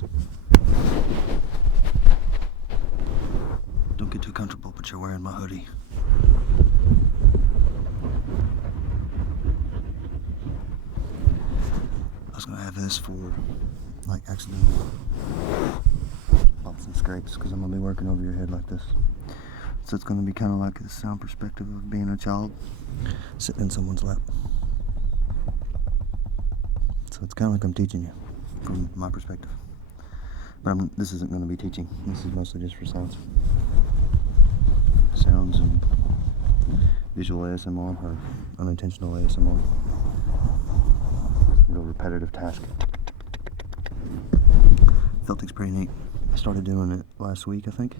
this. Don't get too comfortable, but you're wearing my hoodie. I was gonna have this for like accidental bumps and scrapes because I'm gonna be working over your head like this. So it's gonna be kind of like the sound perspective of being a child sitting in someone's lap. So it's kind of like I'm teaching you from my perspective. But this isn't going to be teaching. This is mostly just for sounds. Sounds and visual ASMR or unintentional ASMR. Real repetitive task. Felting's pretty neat. I started doing it last week, I think.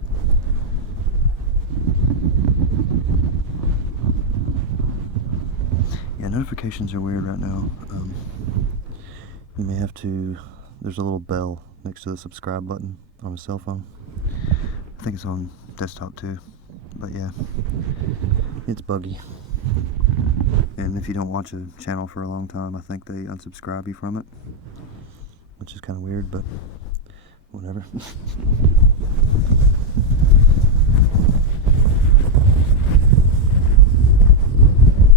Yeah, notifications are weird right now. You may have to, there's a little bell next to the subscribe button on a cell phone. I think it's on desktop too, but yeah, it's buggy. And if you don't watch a channel for a long time, I think they unsubscribe you from it, which is kind of weird, but whatever.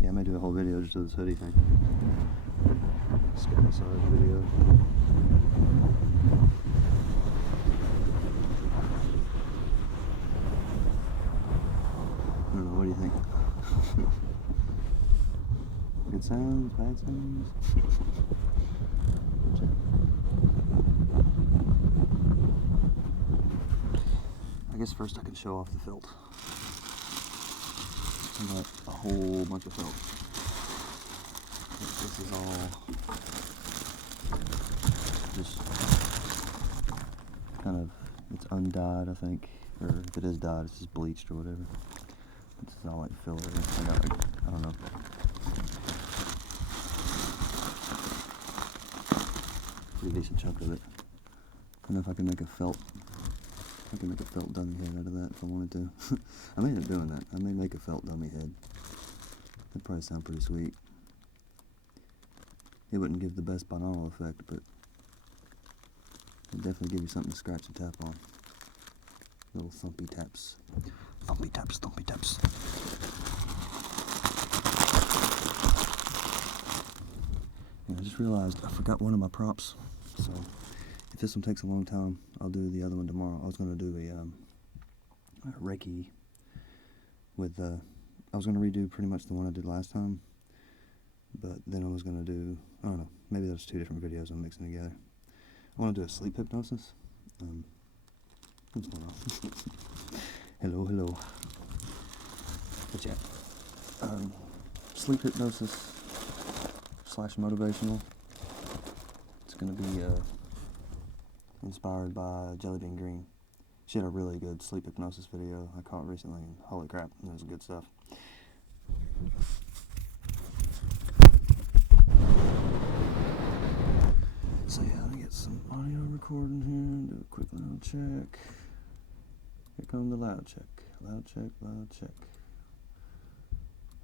Yeah, I may do a whole video just of this hoodie thing. Skip aside video. I don't know, what do you think? Good sounds, bad sounds? I guess first I can show off the felt. I got a whole bunch of felt. This is all just kind of, it's undyed, I think, or if it is dyed, it's just bleached or whatever. It's not like filler. I got like, I don't know. Pretty decent chunk of it. I don't know if I can make a felt. I can make a felt dummy head out of that if I wanted to. I may end up doing that. I may make a felt dummy head. That'd probably sound pretty sweet. It wouldn't give the best binaural effect, but it'd definitely give you something to scratch and tap on. Little thumpy taps. Thumpy taps, thumpy taps. And I just realized I forgot one of my props, so if this one takes a long time, I'll do the other one tomorrow. I was going to do a Reiki with, I was going to redo pretty much the one I did last time, but then I was going to do, I don't know, maybe there's two different videos I'm mixing together. I want to do a sleep hypnosis. What's going on? Hello, hello. But yeah, sleep hypnosis / motivational. It's going to be inspired by Jelly Bean Green. She had a really good sleep hypnosis video I caught recently, and holy crap, that was good stuff. So yeah, let me get some audio recording here, do a quick loud check. Here comes the loud check. Loud check, loud check.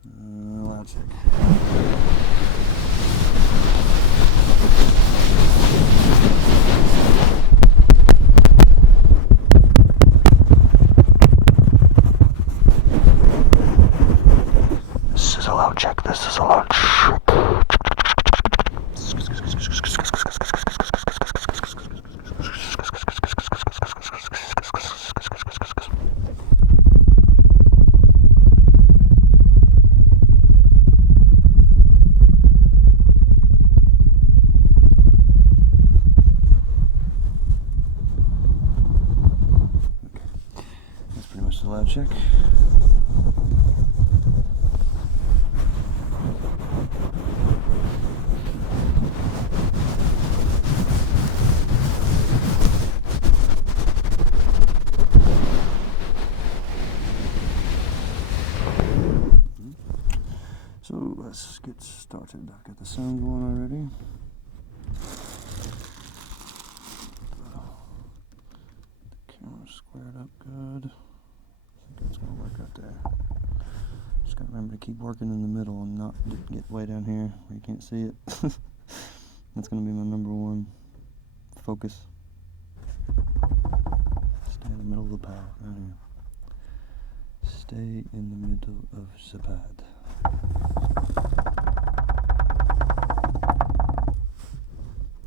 Loud check. This is a loud check. This is a loud check. Loud check. So let's get started. I've got the sound going already. The camera's squared up good. I think it's gonna work out there. Just gotta remember to keep working in the middle and not get way down here where you can't see it. That's gonna be my number one focus. middle of the pad, right here. Stay in the middle of the pad.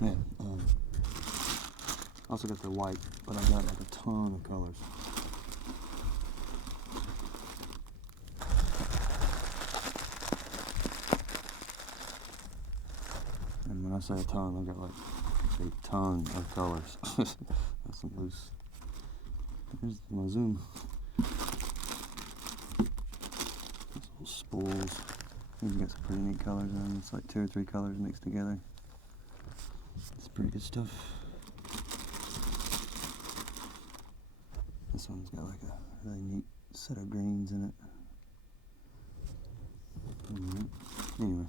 Yeah, also got the white, but I got like a ton of colors. And when I say a ton, I've got like a ton of colors. That's some loose. Here's my zoom. These little spools. These got some pretty neat colors in them. It's like 2 or 3 colors mixed together. It's pretty good stuff. This one's got like a really neat set of greens in it. Anyway.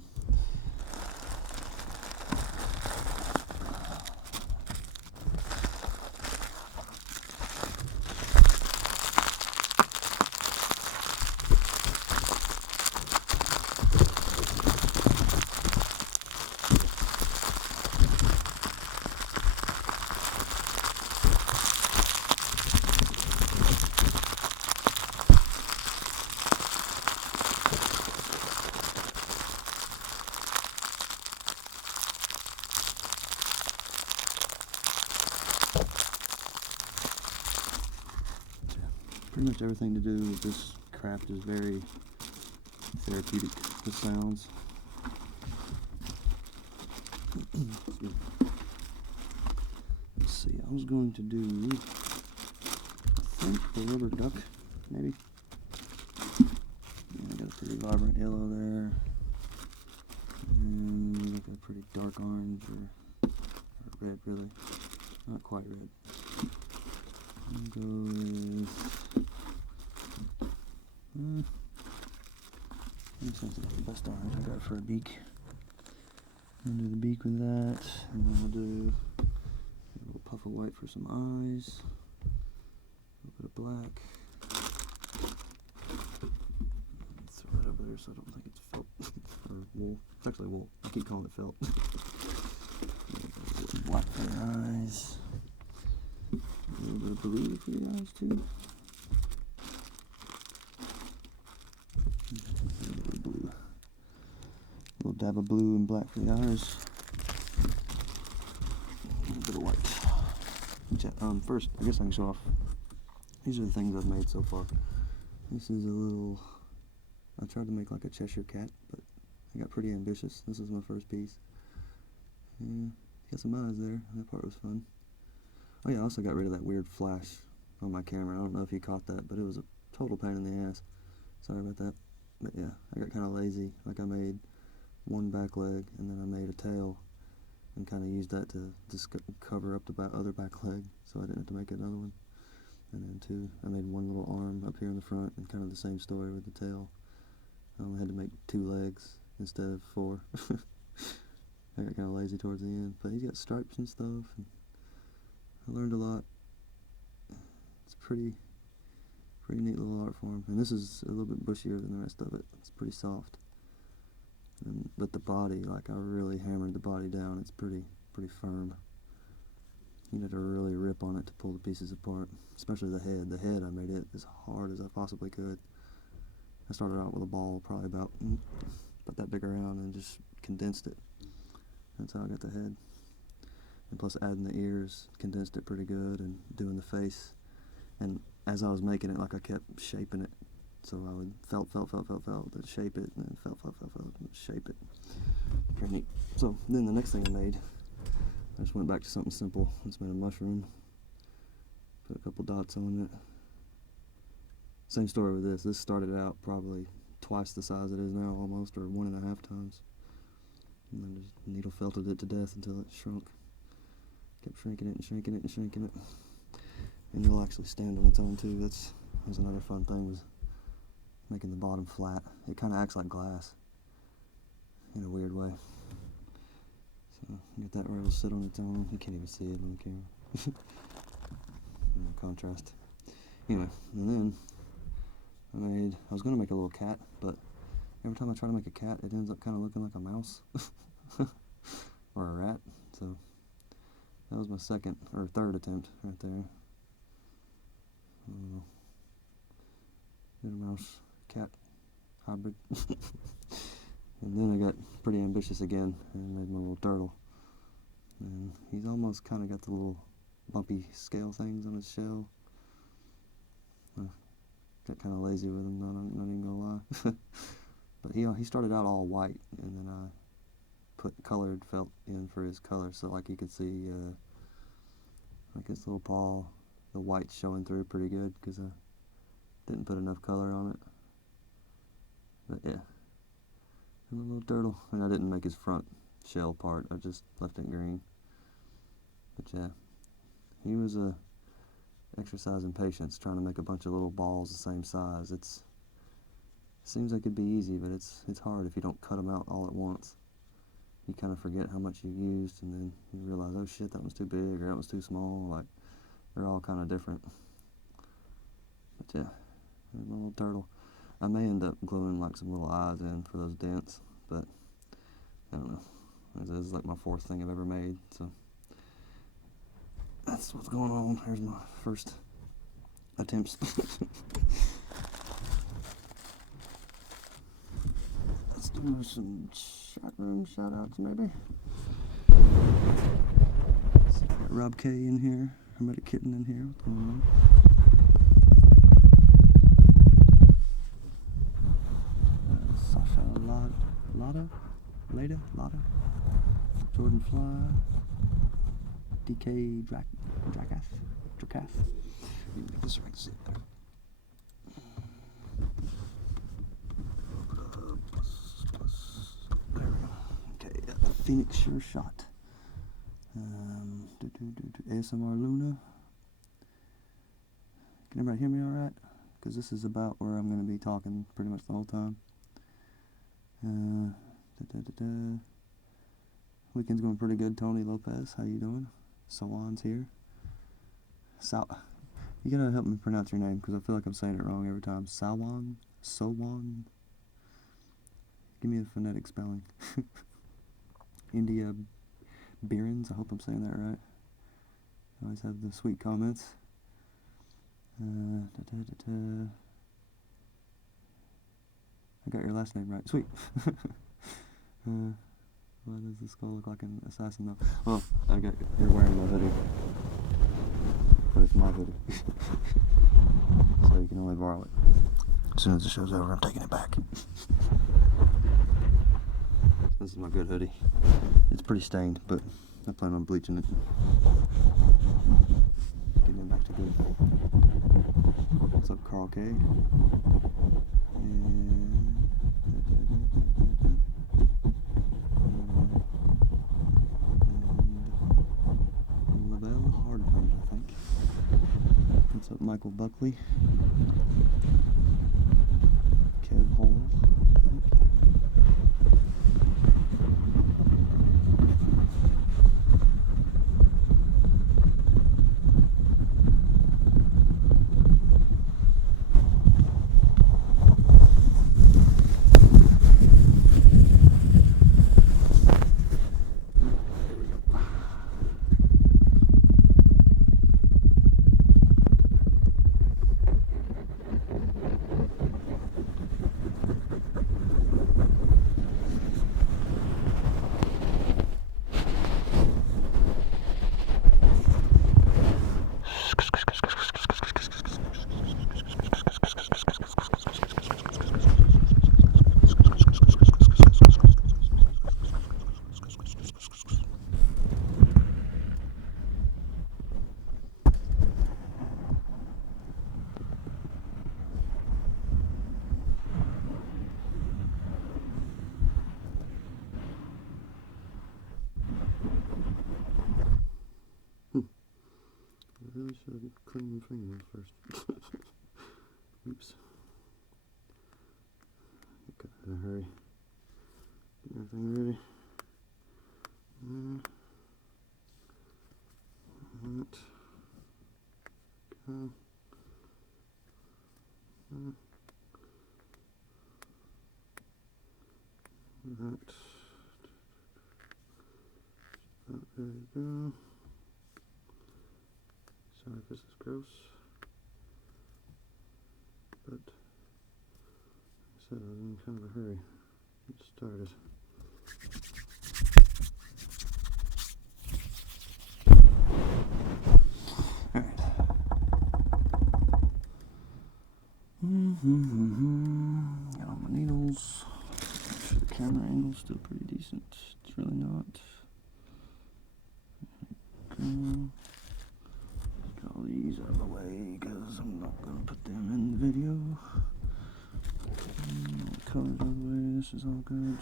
Pretty much everything to do with this craft is very therapeutic. The sounds. Let's see. I was going to do, I think, the rubber duck, maybe. Yeah, I got a pretty vibrant yellow there, and like a pretty dark orange or red, really. Not quite red. I'll go with. This is the best orange I got for a beak. I'll do the beak with that, and then we'll do a little puff of white for some eyes, a little bit of black. Throw it over there so I don't think it's felt or wool. It's actually wool. I keep calling it felt. Black for the eyes. A little bit of blue for the eyes too. A little dab of blue and black for the eyes. A little bit of white. First, I guess I can show off. These are the things I've made so far. This is a little. I tried to make like a Cheshire cat, but I got pretty ambitious. This is my first piece. Yeah, got some eyes there. That part was fun. Oh yeah, I also got rid of that weird flash on my camera. I don't know if you caught that, but it was a total pain in the ass. Sorry about that. But yeah, I got kind of lazy. Like I made one back leg, and then I made a tail, and kind of used that to cover up the other back leg, so I didn't have to make another one. And then I made one little arm up here in the front, and kind of the same story with the tail. I only had to make 2 legs instead of 4. I got kind of lazy towards the end, but he's got stripes and stuff, and I learned a lot. It's pretty neat little art form, and this is a little bit bushier than the rest of it. It's pretty soft. But the body, like I really hammered the body down. It's pretty firm. You had to really rip on it to pull the pieces apart, especially the head. The head, I made it as hard as I possibly could. I started out with a ball probably about that big around and just condensed it. That's how I got the head. And plus adding the ears, condensed it pretty good, and doing the face. And as I was making it, like I kept shaping it. So I would felt, then shape it, and then felt, and shape it. Pretty neat. So then the next thing I made, I just went back to something simple. I just made a mushroom. Put a couple dots on it. Same story with this. This started out probably twice the size it is now almost, or 1.5 times. And then just needle felted it to death until it shrunk. Kept shrinking it and shrinking it and shrinking it. And it'll actually stand on its own too. That was another fun thing, was making the bottom flat. It kind of acts like glass in a weird way. So get that where it'll sit on its own. You can't even see it on the camera. Contrast. Anyway, and then I was going to make a little cat, but every time I try to make a cat, it ends up kind of looking like a mouse or a rat. So that was my second or third attempt right there. little mouse cat hybrid. And then I got pretty ambitious again and made my little turtle. And he's almost kind of got the little bumpy scale things on his shell. Got kind of lazy with him, not even gonna lie. But he started out all white, and then I put colored felt in for his color, so like you could see like his little paw, the white's showing through pretty good because I didn't put enough color on it. But yeah, and a little turtle, and I didn't make his front shell part, I just left it green. But yeah, he was exercising patience, trying to make a bunch of little balls the same size. It seems like it'd be easy, but it's hard if you don't cut them out all at once. You kind of forget how much you used, and then you realize, oh shit, that one's too big, or that one's too small. Like, they're all kind of different. But yeah, there's my little turtle. I may end up gluing like some little eyes in for those dents, but I don't know. This is like my 4th thing I've ever made, so that's what's going on. Here's my first attempts. Let's do some chat room shout outs maybe. So got Rob K in here, Hermetic Kitten in here. What's going on? Sasha Lada, Jordan Fly, DK Drakath. Let me make this right, see it better. There we go. Okay, Phoenix Sure Shot. ASMR Luna. Can everybody hear me alright? Because this is about where I'm going to be talking pretty much the whole time. Weekend's going pretty good. Tony Lopez, how you doing? Sawan's here. You gotta help me pronounce your name because I feel like I'm saying it wrong every time. Sowan. Give me a phonetic spelling. India Beerens, I hope I'm saying that right. I always have the sweet comments. I got your last name right. Sweet. What does the skull look like an assassin though? Well, you're wearing my hoodie. But it's my hoodie. So you can only borrow it. As soon as the show's over, I'm taking it back. This is my good hoodie. It's pretty stained, but I plan on bleaching it. Getting it back to good. What's up, Carl K? And Lavelle Hardman, I think. What's up, Michael Buckley? Kev Hall, I think. I really should clean my fingernails first. Oops. Got in a hurry. Get everything ready. That. Go. That. There you go. Sorry if this is gross. said, I was in kind of a hurry to get started. Alright. Got all my needles. Make sure the camera angle's still pretty decent. It's really not. There we go. Get all these out of the way because I'm not going to put them in the video. All the colors out of the way. This is all good.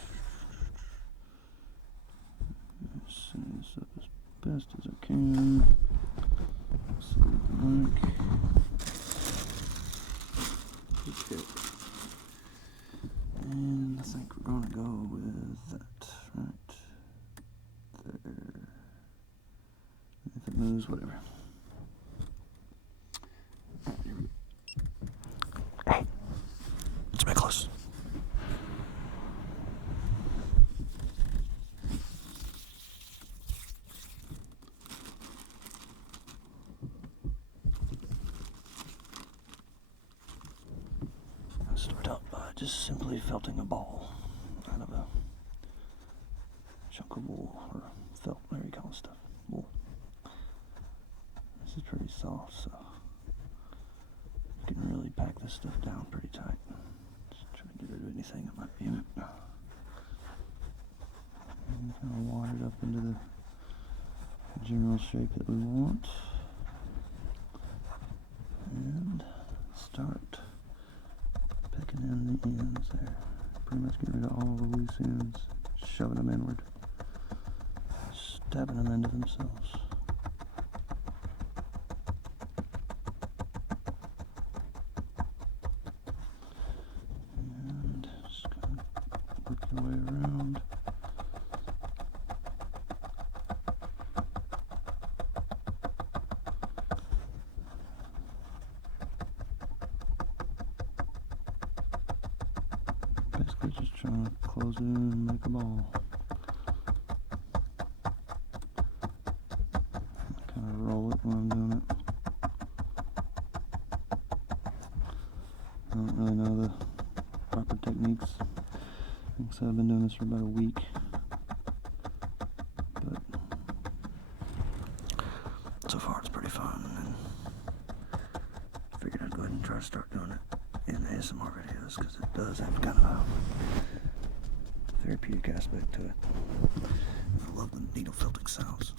Setting this up as best as I can. Select the mic. Okay. And I think we're going to go with that right there. If it moves, whatever. Alright, here we go. Hey, it's very close. I'll start out by just simply felting a ball out of a chunk of wool, or felt, whatever you call stuff, wool. This is pretty soft, so you can really pack this stuff down pretty tight. Just try to get rid of anything that might be in it. And kind of wad it up into the general shape that we want. And start picking in the ends there. Pretty much get rid of all the loose ends, shoving them inward, stabbing them into themselves. And just kind of work your way around. Basically just trying to close it in and make a ball. I kind of roll it when I'm doing it. I don't really know the proper techniques. Like I said, I've been doing this for about a week. But so far it's pretty fun, and figured I'd go ahead and try to start doing it in ASMR videos, because it does have kind of a therapeutic aspect to it. I love the needle felting sounds.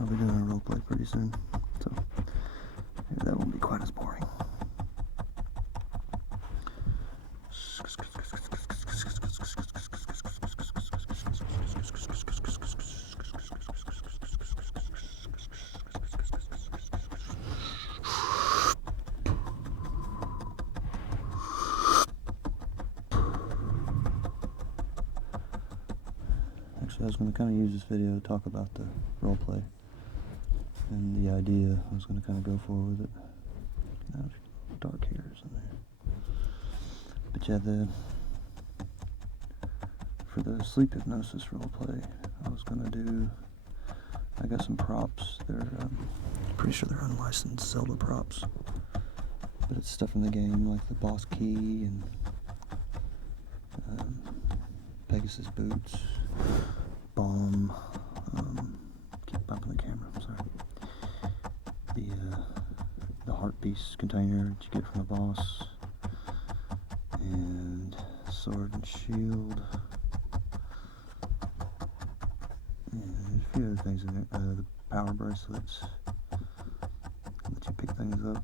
I'll be doing a role play pretty soon, so maybe that won't be quite as boring. Actually, I was going to kind of use this video to talk about the role play and the idea I was going to kind of go for with it. Now, dark hairs in there. But yeah, for the sleep hypnosis role play, I was going to do, I got some props. They're pretty sure they're unlicensed Zelda props, but it's stuff from the game, like the boss key and Pegasus boots, bomb, keep bumping the camera, I'm sorry. The heart piece container that you get from the boss, and sword and shield, and a few other things in there. The power bracelets let you pick things up.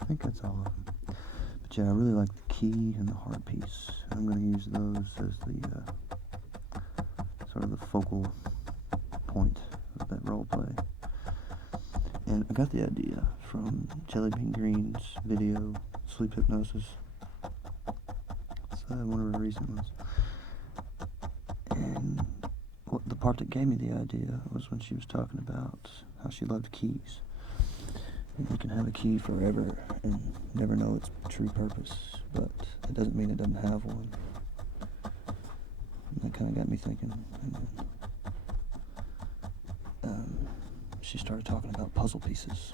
I think that's all of them. But yeah, I really like the key and the heart piece. I'm going to use those as the sort of the focal point of that role play. And I got the idea from Jelly Bean Green's video, Sleep Hypnosis. It's one of her recent ones. And the part that gave me the idea was when she was talking about how she loved keys. And you can have a key forever and never know its true purpose, but it doesn't mean it doesn't have one. And that kind of got me thinking. And then, she started talking about puzzle pieces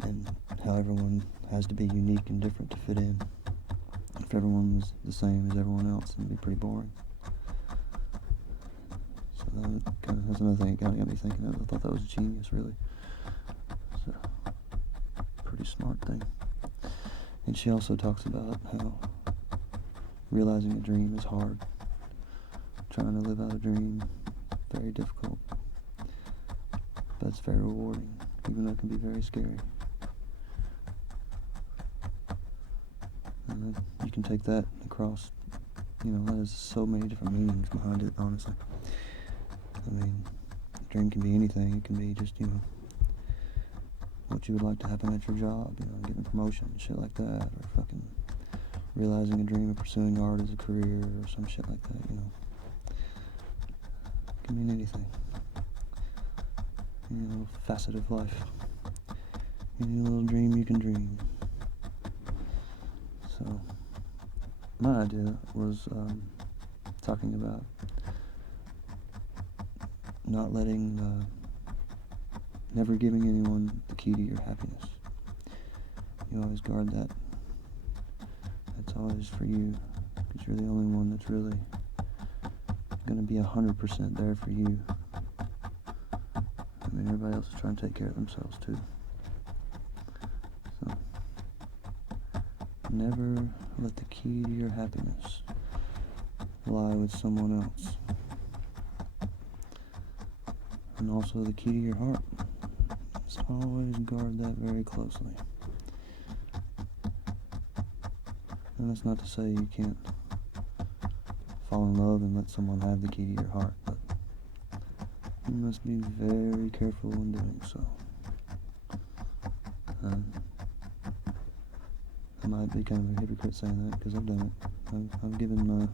and how everyone has to be unique and different to fit in. If everyone was the same as everyone else, it'd be pretty boring. So that's another thing that got me thinking of. I thought that was genius, really. It's a pretty smart thing. And she also talks about how realizing a dream is hard. Trying to live out a dream, very difficult. But it's very rewarding, even though it can be very scary. And you can take that across, there's so many different meanings behind it, honestly. I mean, a dream can be anything. It can be just, what you would like to happen at your job, getting a promotion, shit like that, or fucking realizing a dream of pursuing art as a career, or some shit like that, It can mean anything. Facet of life. Any little dream you can dream. So, my idea was talking about not letting, never giving anyone the key to your happiness. You always guard that. That's always for you, because you're the only one that's really going to be 100% there for you. I mean, everybody else is trying to take care of themselves too. So, never let the key to your happiness lie with someone else. And also the key to your heart. Just always guard that very closely. And that's not to say you can't fall in love and let someone have the key to your heart, but you must be very careful when doing so. I might be kind of a hypocrite saying that, because I've done it. I've given my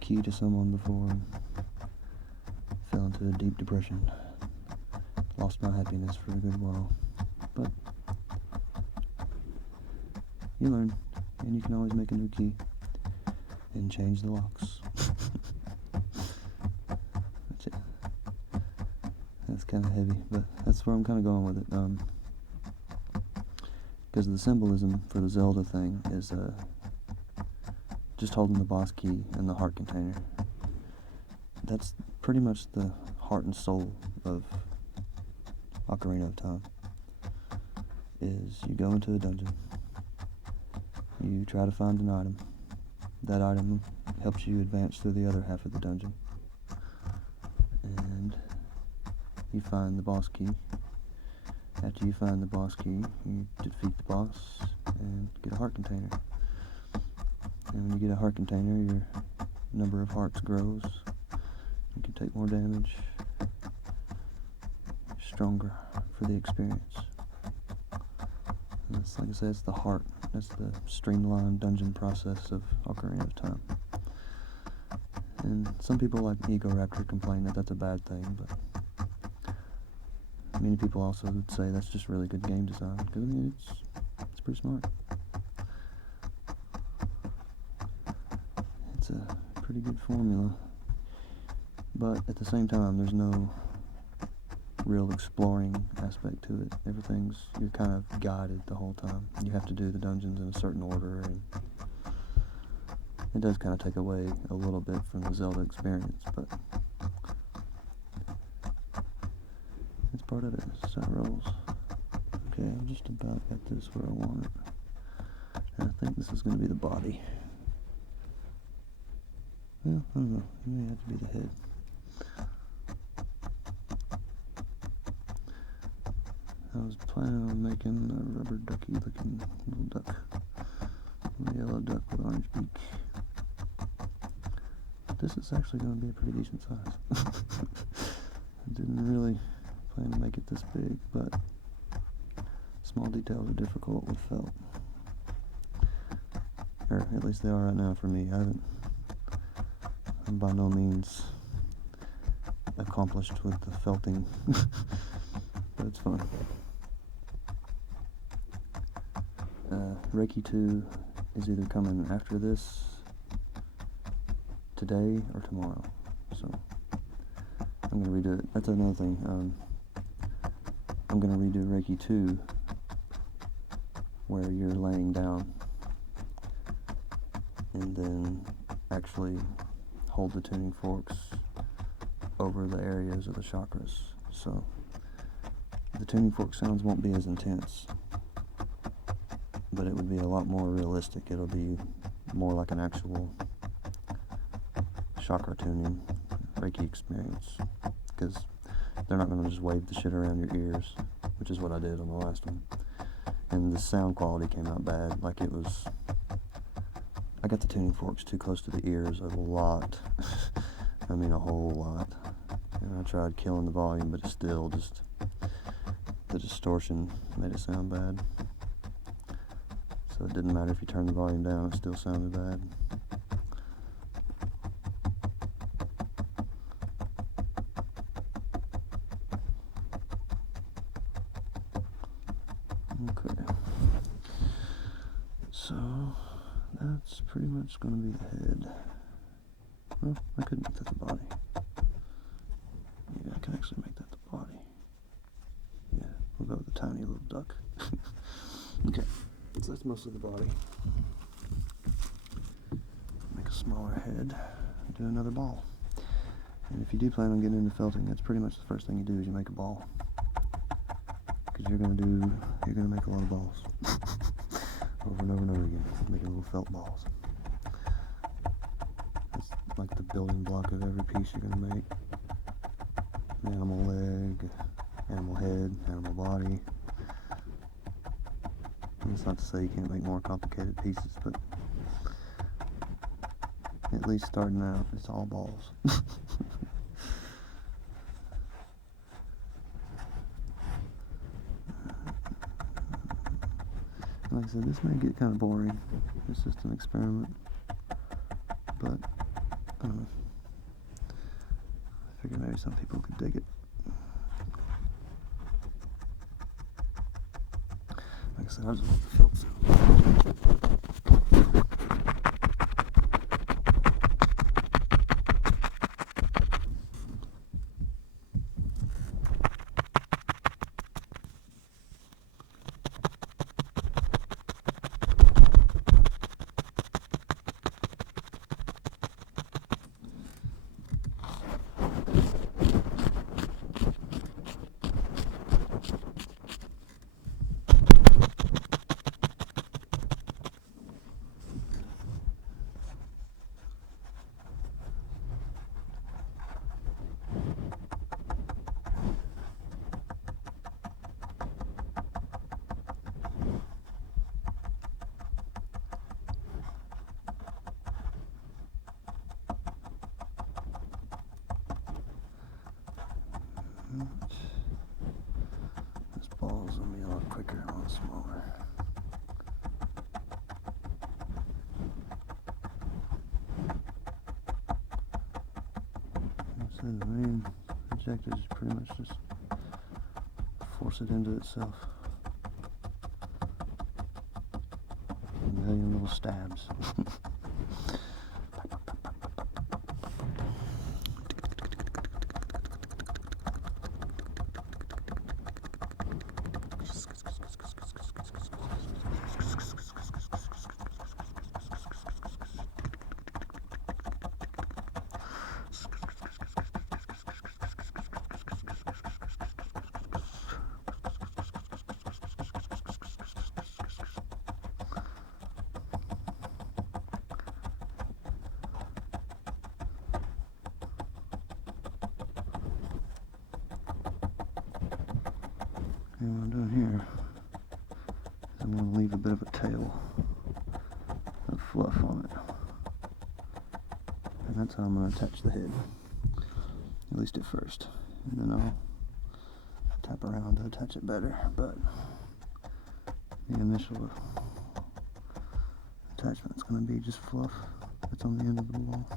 key to someone before and fell into a deep depression. Lost my happiness for a good while. But you learn, and you can always make a new key and change the locks. That's kind of heavy, but that's where I'm kind of going with it. Because the symbolism for the Zelda thing is just holding the boss key and the heart container. That's pretty much the heart and soul of Ocarina of Time. Is you go into a dungeon, you try to find an item. That item helps you advance through the other half of the dungeon. And you find the boss key. After you find the boss key, you defeat the boss and get a heart container. And when you get a heart container, your number of hearts grows. You can take more damage. You're stronger for the experience. And that's, like I said, it's the heart. That's the streamlined dungeon process of Ocarina of Time. And some people like Ego Raptor complain that that's a bad thing, but many people also would say that's just really good game design, because I mean it's pretty smart. It's a pretty good formula, but at the same time there's no real exploring aspect to it. You're kind of guided the whole time. You have to do the dungeons in a certain order, and it does kind of take away a little bit from the Zelda experience, but part of it. That's how it rolls. Okay, I just about got this where I want it. And I think this is going to be the body. Well, I don't know. It may have to be the head. I was planning on making a rubber ducky looking little duck. A yellow duck with orange beak. But this is actually going to be a pretty decent size. I didn't really plan to make it this big, but small details are difficult with felt. Or at least they are right now for me. I'm by no means accomplished with the felting, but it's fun. Reiki 2 is either coming after this today or tomorrow, so I'm going to redo it. That's another thing. I'm going to redo Reiki 2 where you're laying down and then actually hold the tuning forks over the areas of the chakras, so the tuning fork sounds won't be as intense, but it would be a lot more realistic. It'll be more like an actual chakra tuning Reiki experience, because they're not going to just wave the shit around your ears, which is what I did on the last one. And the sound quality came out bad. Like it was, I got the tuning forks too close to the ears a lot. I mean a whole lot. And I tried killing the volume, but it still just, the distortion made it sound bad. So it didn't matter if you turned the volume down, it still sounded bad. Okay. So that's pretty much going to be the head. Well, I could make that the body. Yeah, I can actually make that the body. Yeah, we'll go with the tiny little duck. Okay, so that's mostly the body. Make a smaller head. Do another ball. And if you do plan on getting into felting, that's pretty much the first thing you do is you make a ball. Because you're gonna make a lot of balls. Over and over and over again. Making little felt balls. It's like the building block of every piece you're gonna make. Animal leg, animal head, animal body. And it's not to say you can't make more complicated pieces, but at least starting out, it's all balls. Like I said, this may get kind of boring. It's just an experiment. But, I don't know. I figured maybe some people could dig it. Like I said, I just want the felt sound. This ball's gonna be a lot quicker and a lot smaller. So the main objective is pretty much just force it into itself. A million little stabs. tail of fluff on it. And that's how I'm going to attach the head, at least at first. And then I'll tap around to attach it better, but the initial attachment is going to be just fluff that's on the end of the ball.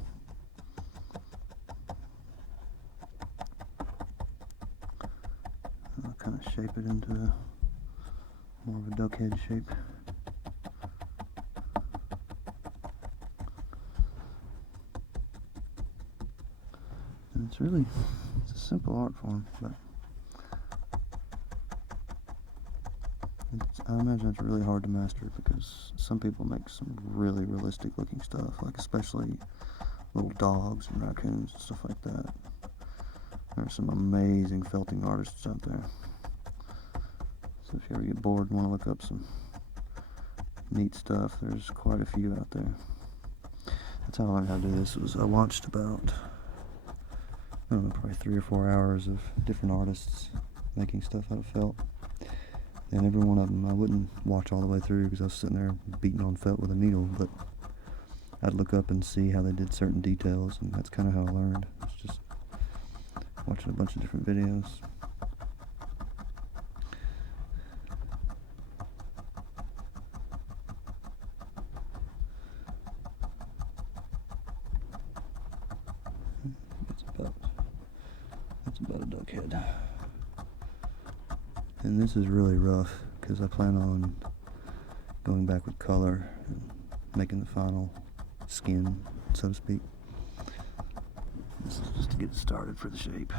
I'll kind of shape it into more of a duck head shape. And it's a simple art form, but I imagine it's really hard to master because some people make some really realistic looking stuff, like especially little dogs and raccoons and stuff like that. There's some amazing felting artists out there. So if you ever get bored and want to look up some neat stuff, there's quite a few out there. That's how I learned how to do this. I watched about, I don't know, probably 3 or 4 hours of different artists making stuff out of felt. And every one of them, I wouldn't watch all the way through because I was sitting there beating on felt with a needle, but I'd look up and see how they did certain details, and that's kind of how I learned. It's just watching a bunch of different videos. That's about a duck head. And this is really rough because I plan on going back with color and making the final skin, so to speak. This is just to get started for the shape.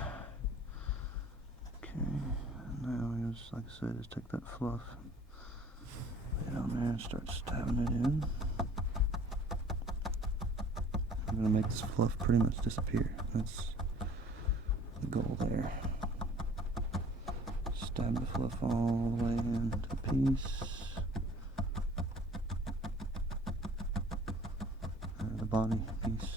Okay, now just like I said, just take that fluff, lay it on there and start stabbing it in. I'm going to make this fluff pretty much disappear. That's the goal there. Stab the fluff all the way into a piece. The body piece.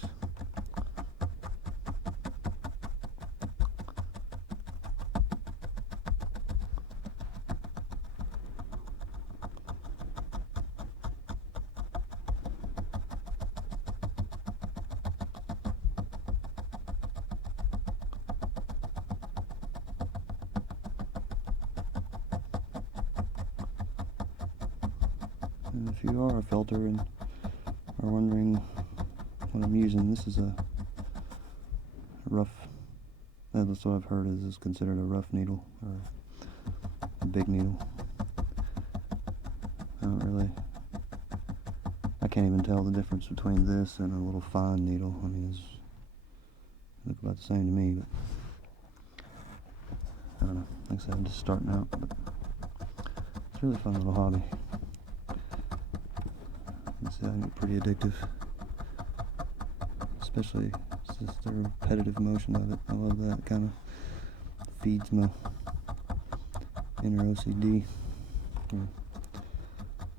And if you are a felter and are wondering what I'm using, this is a rough, that's what I've heard is considered a rough needle, or a big needle. I can't even tell the difference between this and a little fine needle. I mean, they look about the same to me, but I don't know. Like I said, I'm just starting out, but it's a really fun little hobby. You can see I can get pretty addictive, especially just the repetitive motion of it. I love that. It kind of feeds my inner OCD, or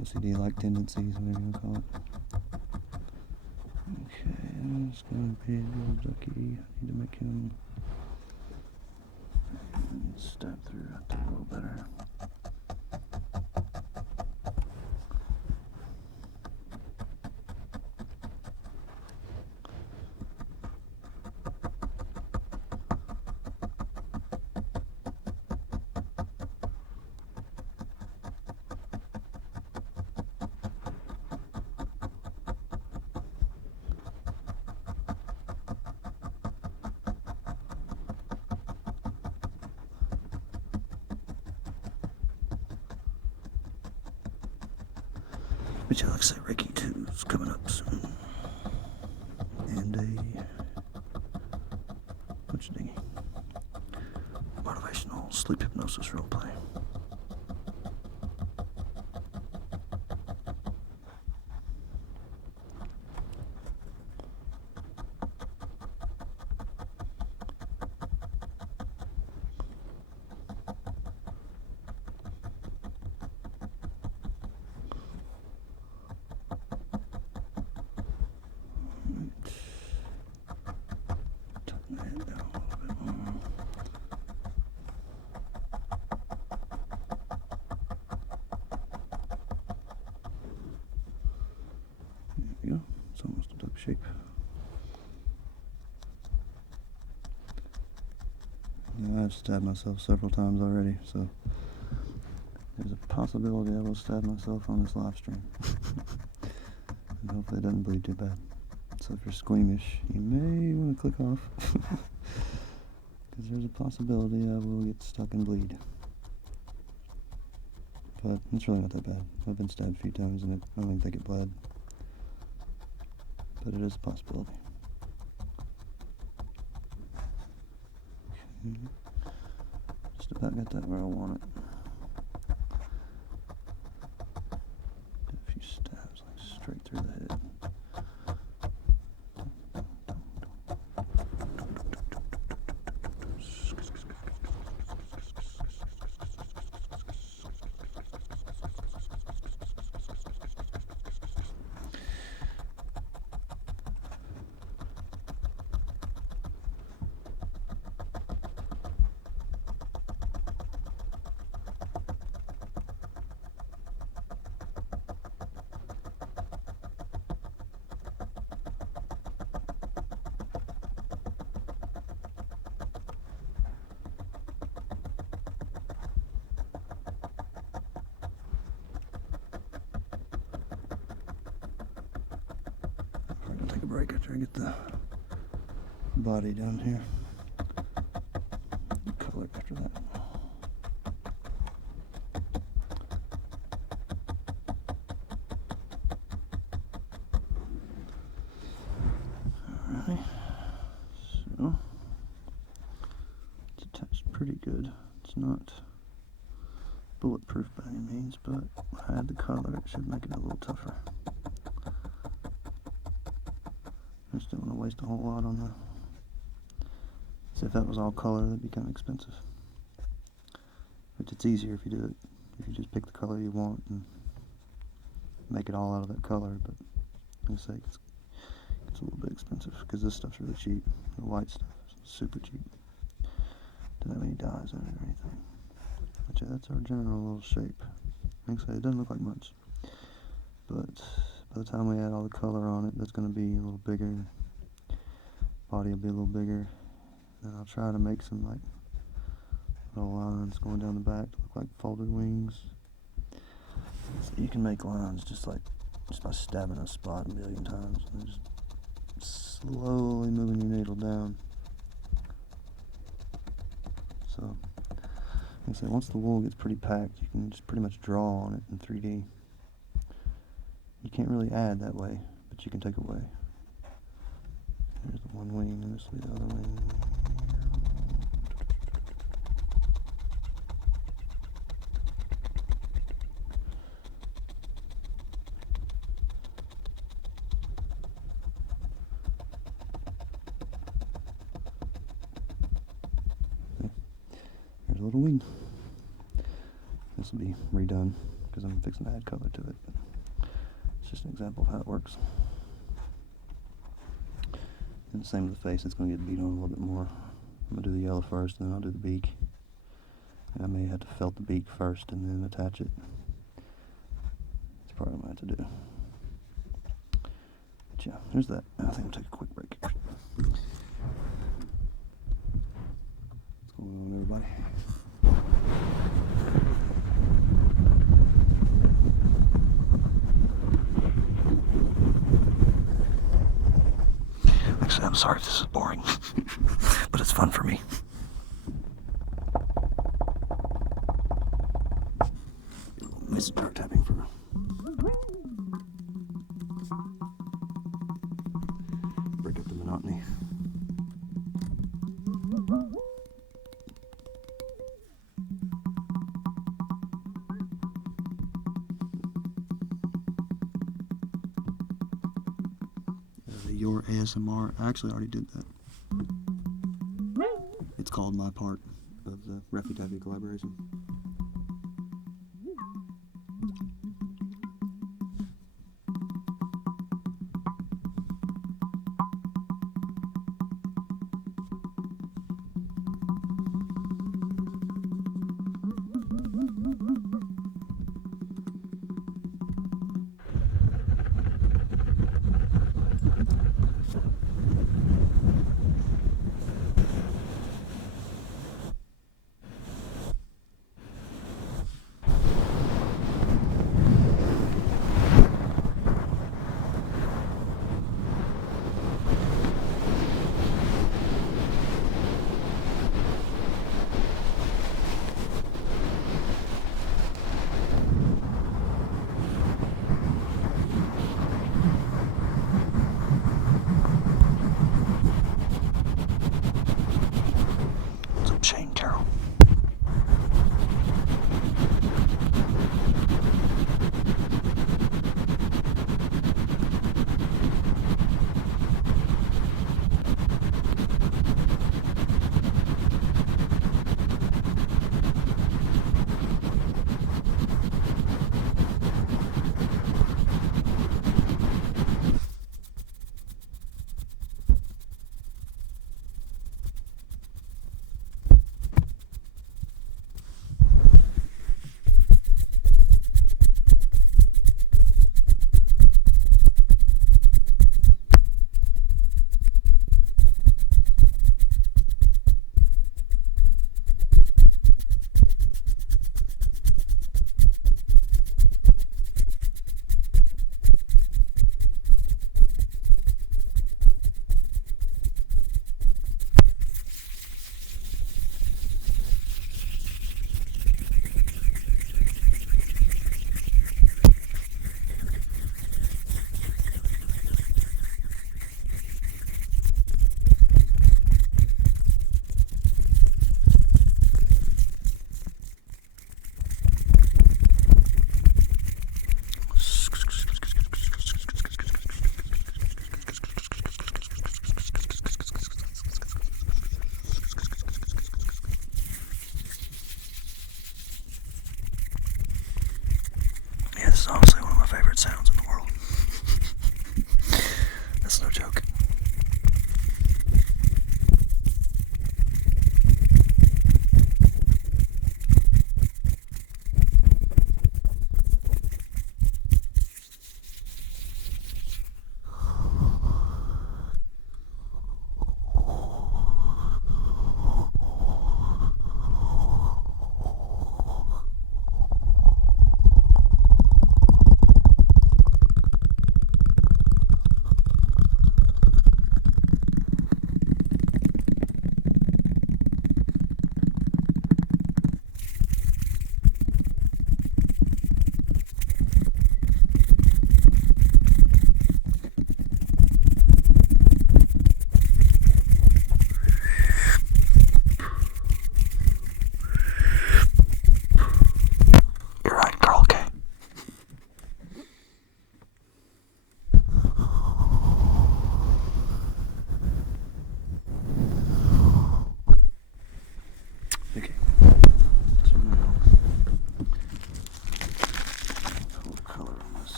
OCD-like tendencies, whatever you want to call it. Okay, I'm just going to be a little ducky. I need to make him stab through that a little better. But yeah, like I say, Ricky 2 is coming up soon. And what's it thingy? Motivational sleep hypnosis roleplay. go. It's almost a duck shape. Yeah, I've stabbed myself several times already, so there's a possibility I will stab myself on this live stream. And hopefully it doesn't bleed too bad. So if you're squeamish, you may want to click off. Because there's a possibility I will get stuck and bleed. But it's really not that bad. I've been stabbed a few times and I don't even think it bled. But it is a possibility. Okay. Just about got that where I want it. Did a few stabs like straight through the head. I'll take a break after I get the body down here. Color after that. Alright, so it's attached pretty good. It's not bulletproof by any means, but when I add the color, it should make it a little tougher. I just don't want to waste a whole lot on the. See, if that was all color, that'd be kind of expensive. Which it's easier if you do it. If you just pick the color you want and make it all out of that color, but like I say, it's a little bit expensive because this stuff's really cheap. The white stuff is super cheap. Doesn't have any dyes in it or anything. But yeah, that's our general little shape. Like I say, it doesn't look like much, but by the time we add all the color on it, that's going to be a little bigger. Body will be a little bigger. And I'll try to make some like little lines going down the back to look like folded wings. So you can make lines just by stabbing a spot a million times and just slowly moving your needle down. So, like I say, once the wool gets pretty packed, you can just pretty much draw on it in 3D. You can't really add that way, but you can take away. Here's the one wing, and this will be the other wing. Here's a little wing. This will be redone because I'm fixing to add color to it. It's just an example of how it works. And the same with the face, it's going to get beat on a little bit more. I'm going to do the yellow first, and then I'll do the beak. And I may have to felt the beak first and then attach it. That's probably what I have to do. But yeah, there's that. I think we'll take a quick break. What's going on, everybody? Actually, I'm sorry if this is boring, but it's fun for me. A little mist jar tapping for break up the monotony. Your ASMR. I actually already did that. It's called my part of the Reffy Taffy collaboration.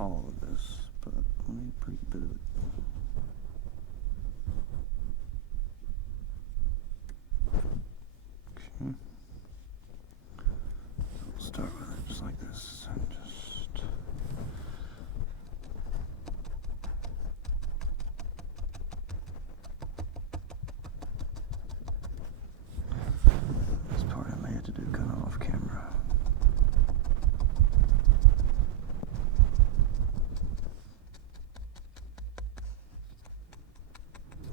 all of this, but only a pretty bit of it. Okay. So we'll start with it just like this, and just this part I may have to do kind of off camera.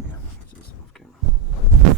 Yeah, this off camera.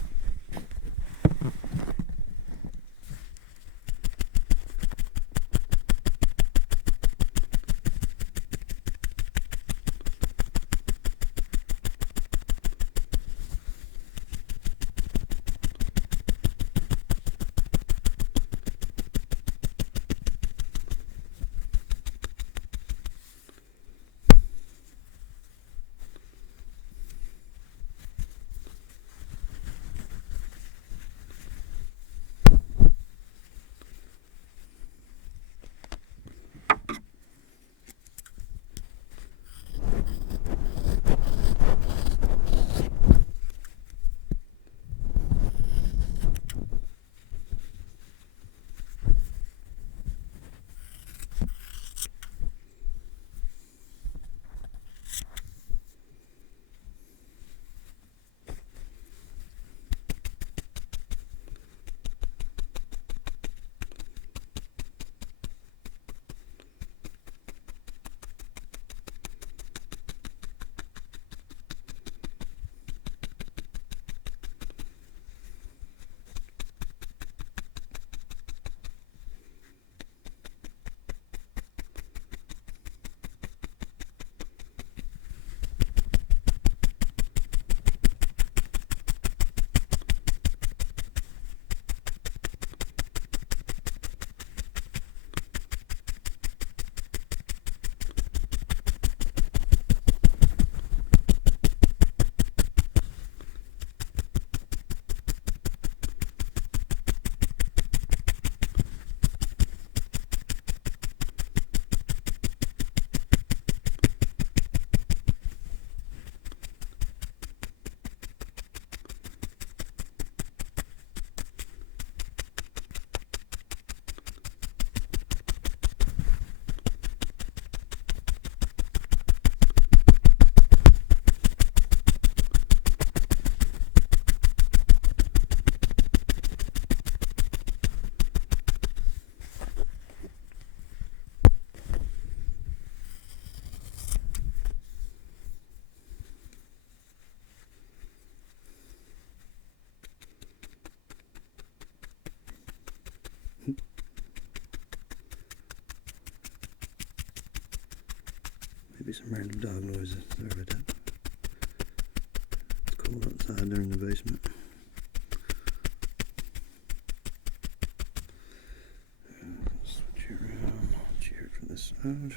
Maybe some random dog noises. Sorry about that. It's cold outside during the basement. Switch it around. Cheer from this side.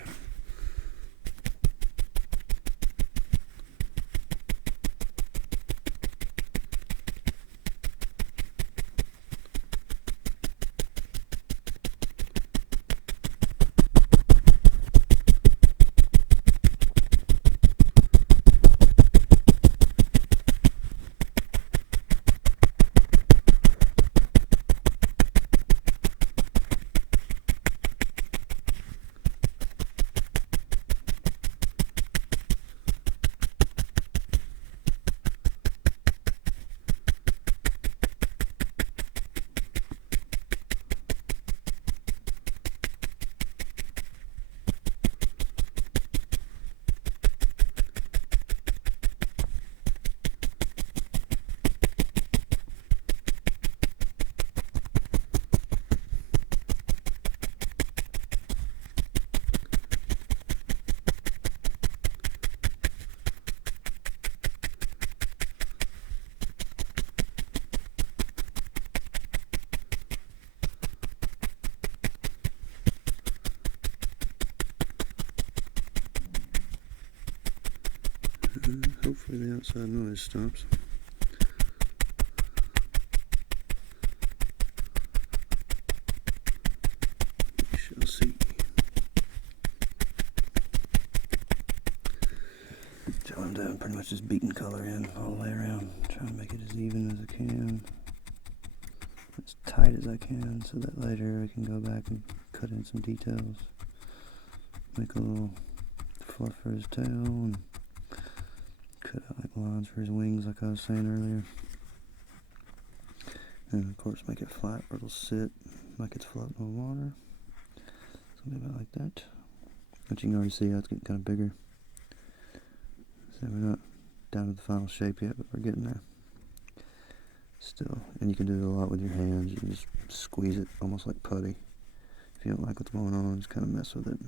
Hopefully the outside noise stops. We shall see. pretty much just beating color in all the way around, trying to make it as even as I can, as tight as I can, so that later I can go back and cut in some details, make a little fluff for his tail, and cut out like lines for his wings like I was saying earlier. And of course make it flat where it'll sit like it's floating on water. Something about like that. But you can already see how it's getting kind of bigger. So we're not down to the final shape yet, but we're getting there. Still, and you can do it a lot with your hands. You can just squeeze it almost like putty. If you don't like what's going on, just kind of mess with it.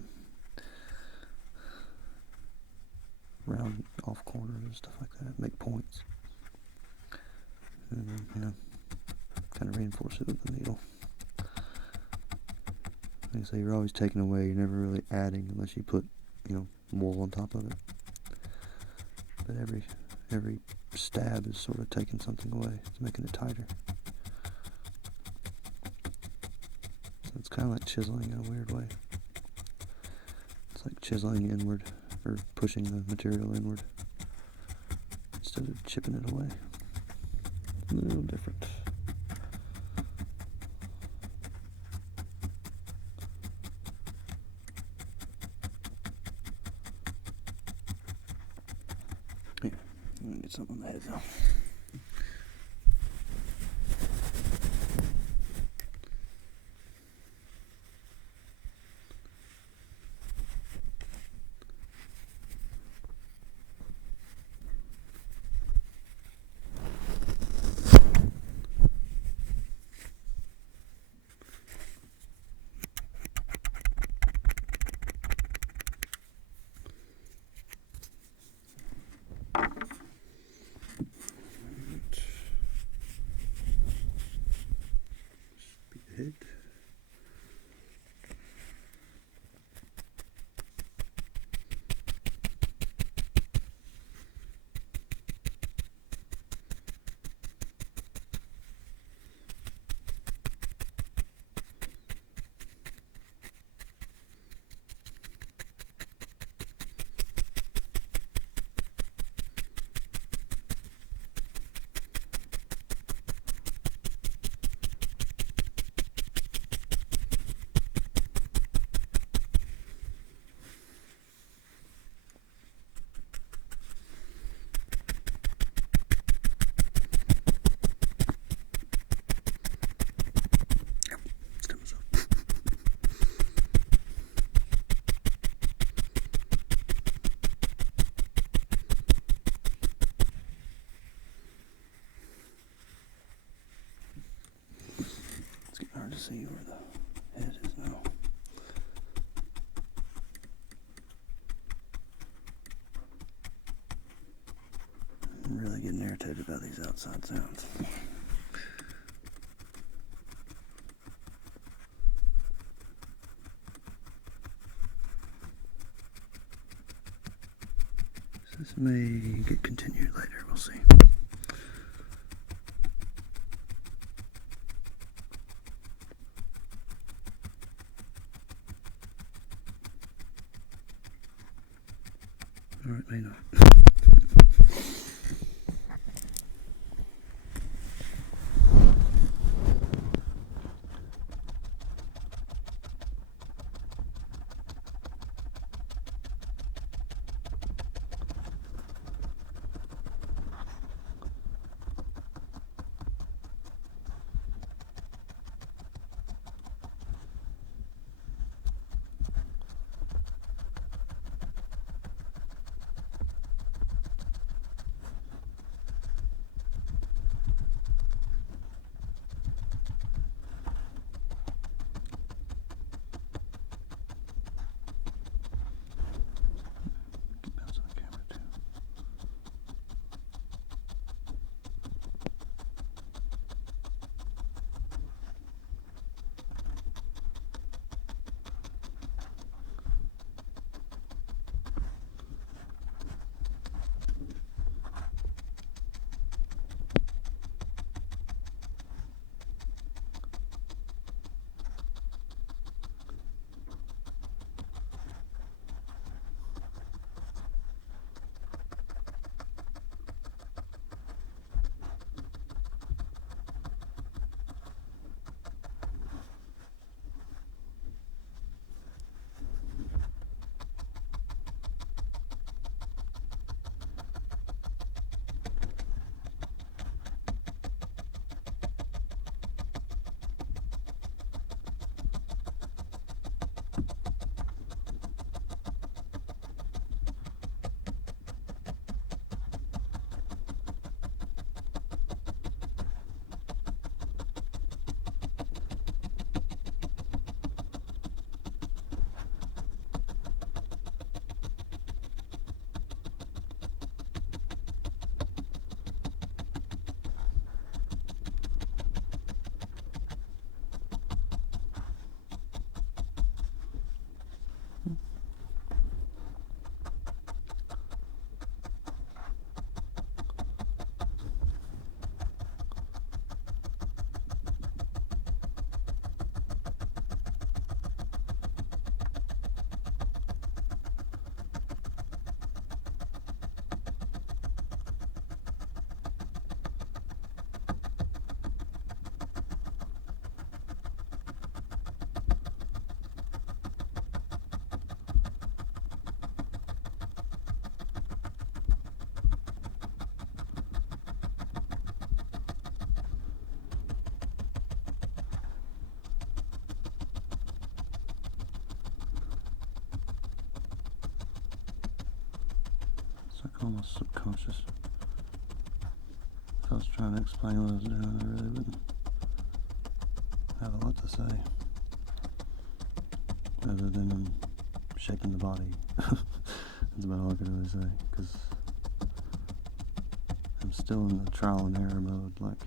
Round off corners and stuff like that. Make points. And then, you know, kind of reinforce it with the needle. Like I say, you're always taking away. You're never really adding unless you put, you know, wool on top of it. But every stab is sort of taking something away. It's making it tighter. So it's kind of like chiseling in a weird way. It's like chiseling inward, or pushing the material inward instead of chipping it away. It's a little different. Here, let me get something on the head now. Head. It's getting hard to see where the head is now. I'm really getting irritated about these outside sounds. So this may get continued later, we'll see. Or it may not. almost subconscious. If I was trying to explain what I was doing, I really wouldn't have a lot to say, other than shaking the body. That's about all I could really say, because I'm still in the trial and error mode. Like,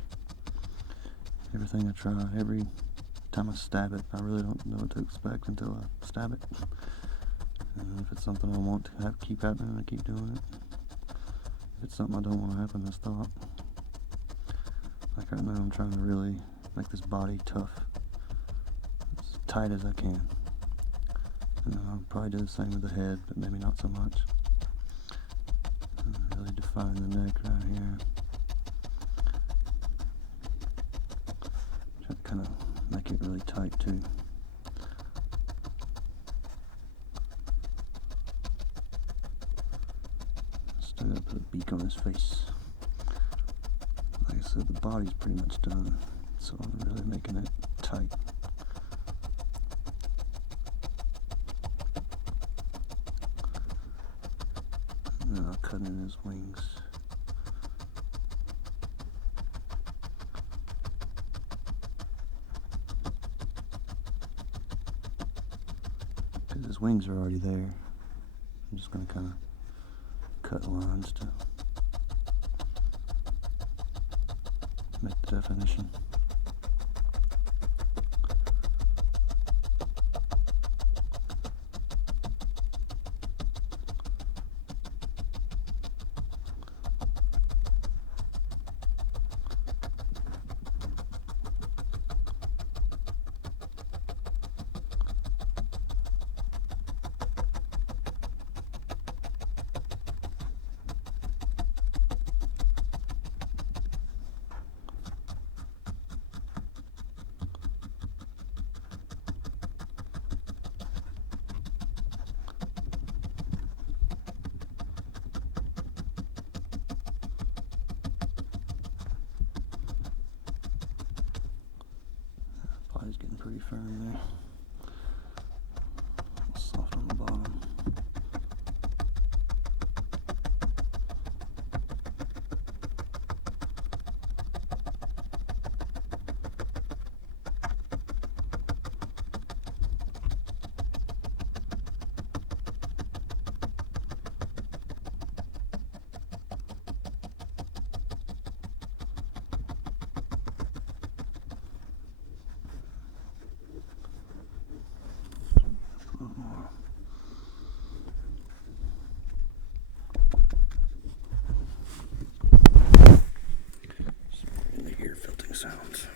everything I try, every time I stab it, I really don't know what to expect until I stab it. And if it's something I want to keep happening, I keep doing it. If it's something I don't want to happen, I stop. Like right now, I'm trying to really make this body tough, as tight as I can. And I'll probably do the same with the head, but maybe not so much. Really define the neck right here. Try to kind of make it really tight too. Still gotta put a beak on his face. Like I said, the body's pretty much done, so I'm really making it tight. And then I'll cut in his wings. Because his wings are already there. I'm just going to kind of cut lines to make the definition. Body's getting pretty firm there. Soft on the bottom. And the ear filtering sounds.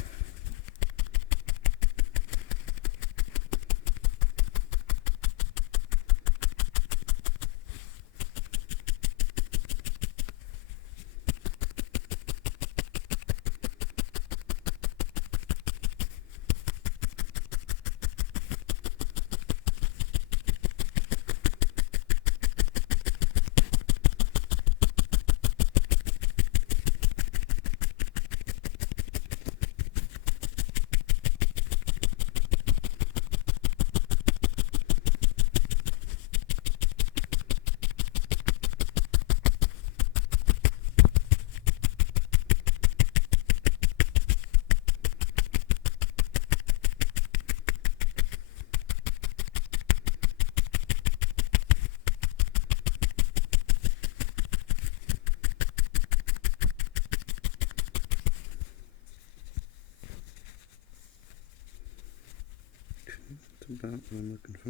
About what I'm looking for.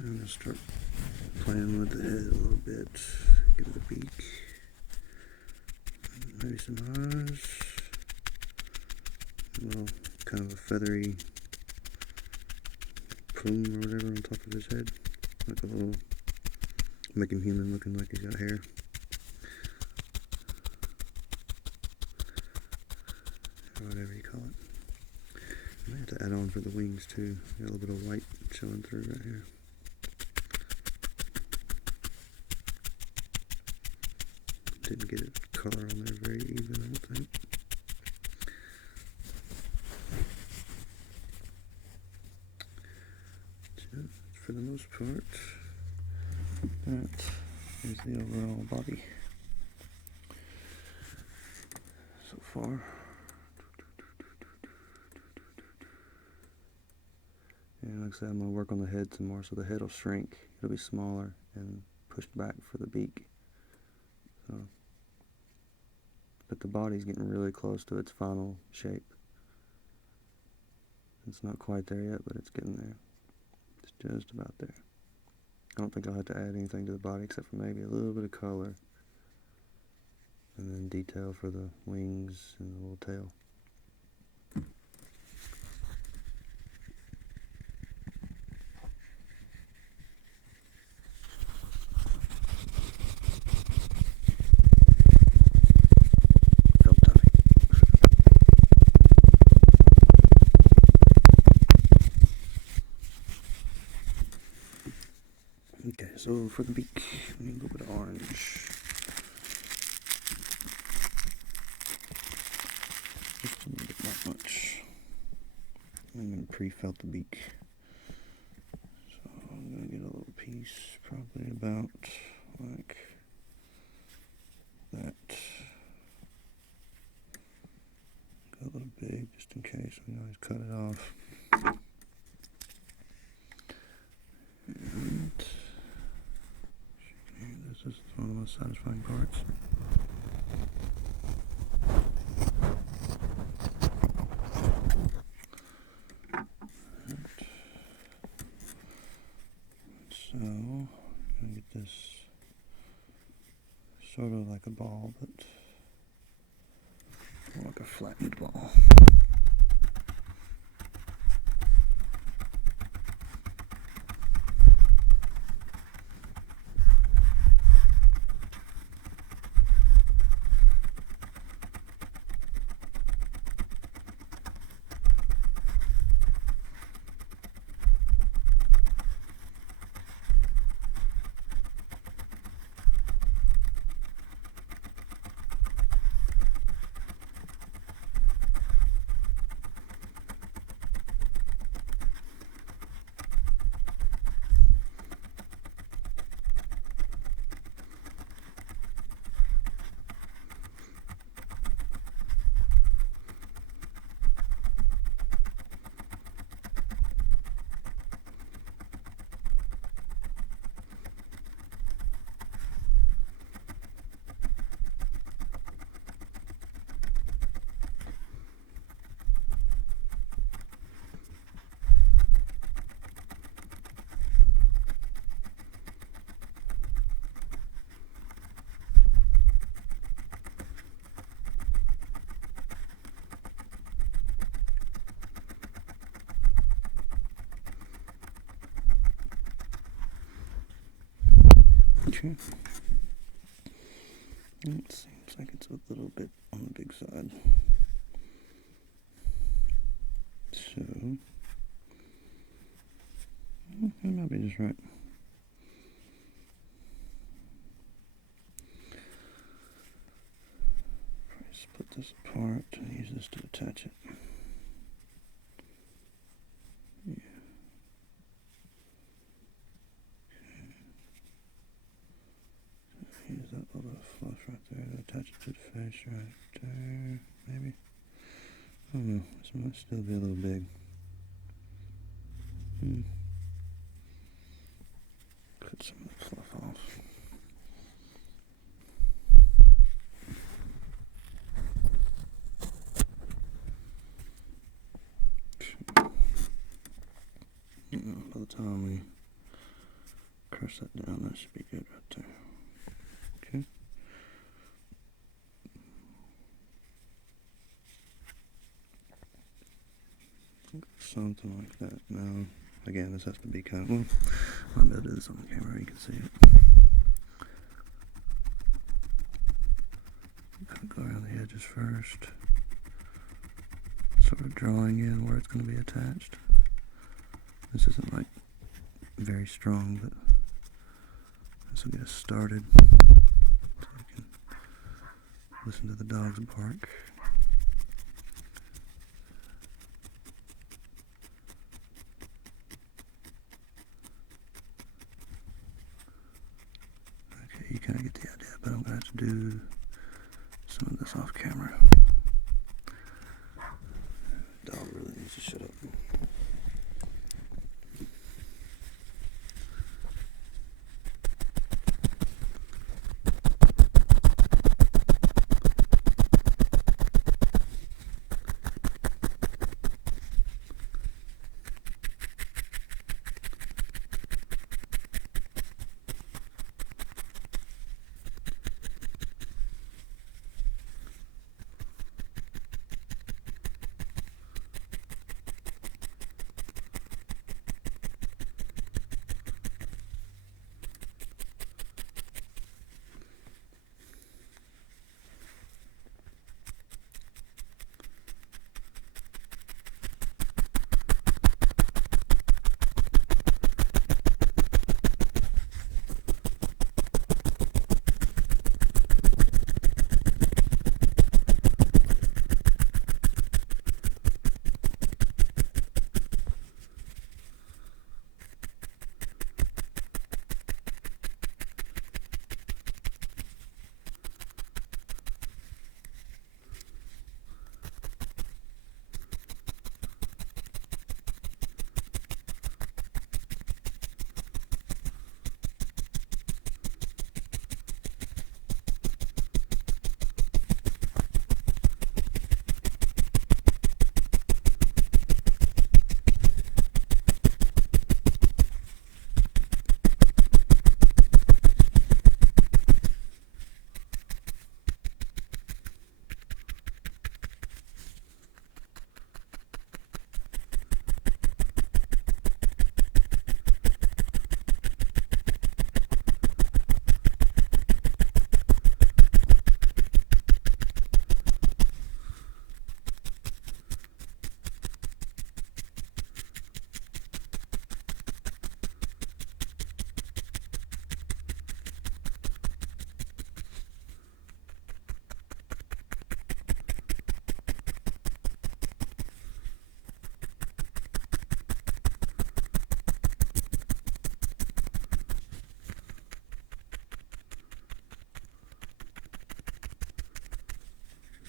I'm going to start playing with the head a little bit. Give it a beak. Maybe some eyes. A little kind of a feathery plume or whatever on top of his head. Like a little, make him human looking like he's got hair. Or whatever you call it. I have to add on for the wings too. Got a little bit of white showing through right here. Didn't get it color on there very even, I don't think. So, for the most part, that Here's the overall body so far. And like I said, I'm going to work on the head some more, so the head will shrink. It'll be smaller and pushed back for the beak. So, but the body's getting really close to its final shape. It's not quite there yet, but it's getting there. It's just about there. I don't think I'll have to add anything to the body except for maybe a little bit of color. And then detail for the wings and the little tail. Okay, so for the beak, we need a little bit of orange. Just a little bit, not much. I'm going to pre-felt the beak. So I'm going to get a little piece, probably about like that. Go a little big, just in case. We can always cut it off. And this is one of the most satisfying parts. So, I'm going to get this sort of like a ball, but more like a flattened ball. Okay. It seems like it's a little bit on the big side. So, that might be just right. Probably split this apart and use this to attach it. Yeah. Use that little fluff right there to attach it to the face right there, maybe. I don't know, this might still be a little big. Cut some of the fluff off. By the time we crush that down, that should be good right there. Okay. Something like that. Now, again, this has to be kind of, well, I'll be able to do this on the camera, you can see it. Kind of go around the edges first, sort of drawing in where it's going to be attached. This isn't like very strong, but this will get us started. So you can listen to the dogs bark. Okay, do some of this off camera. Dog really needs to shut up.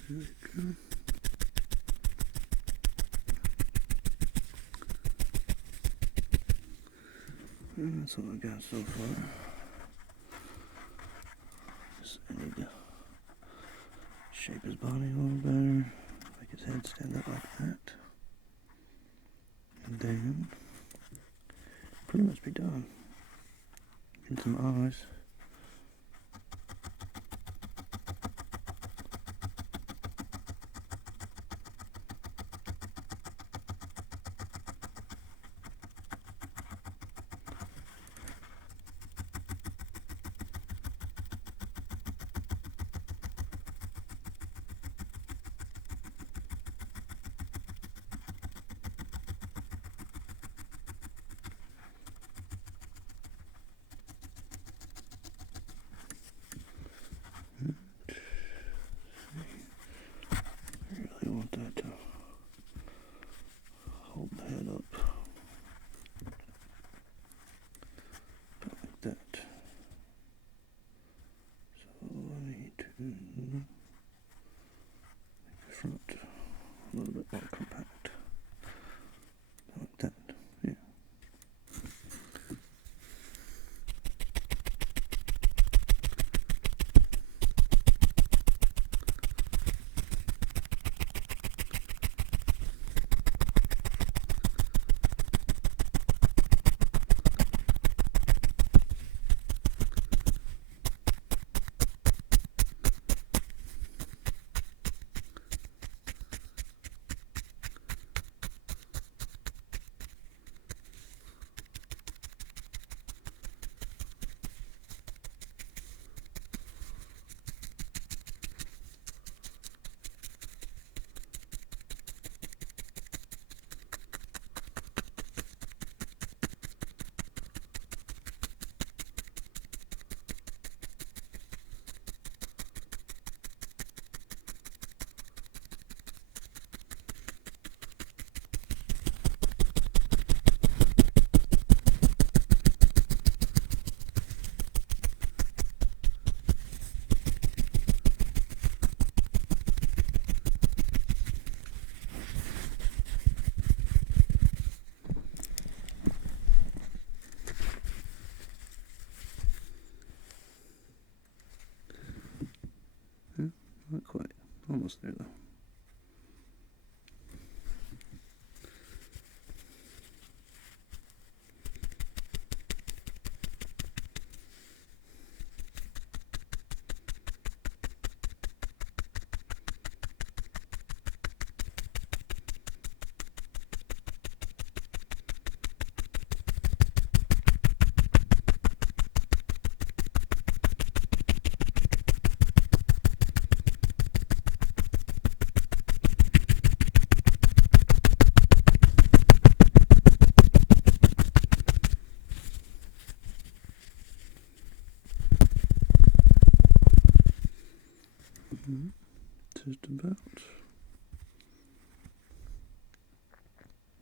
Very good. And that's all I got so far. Just I need to shape his body a little better, make his head stand up like that. And then pretty much be done. Get some eyes.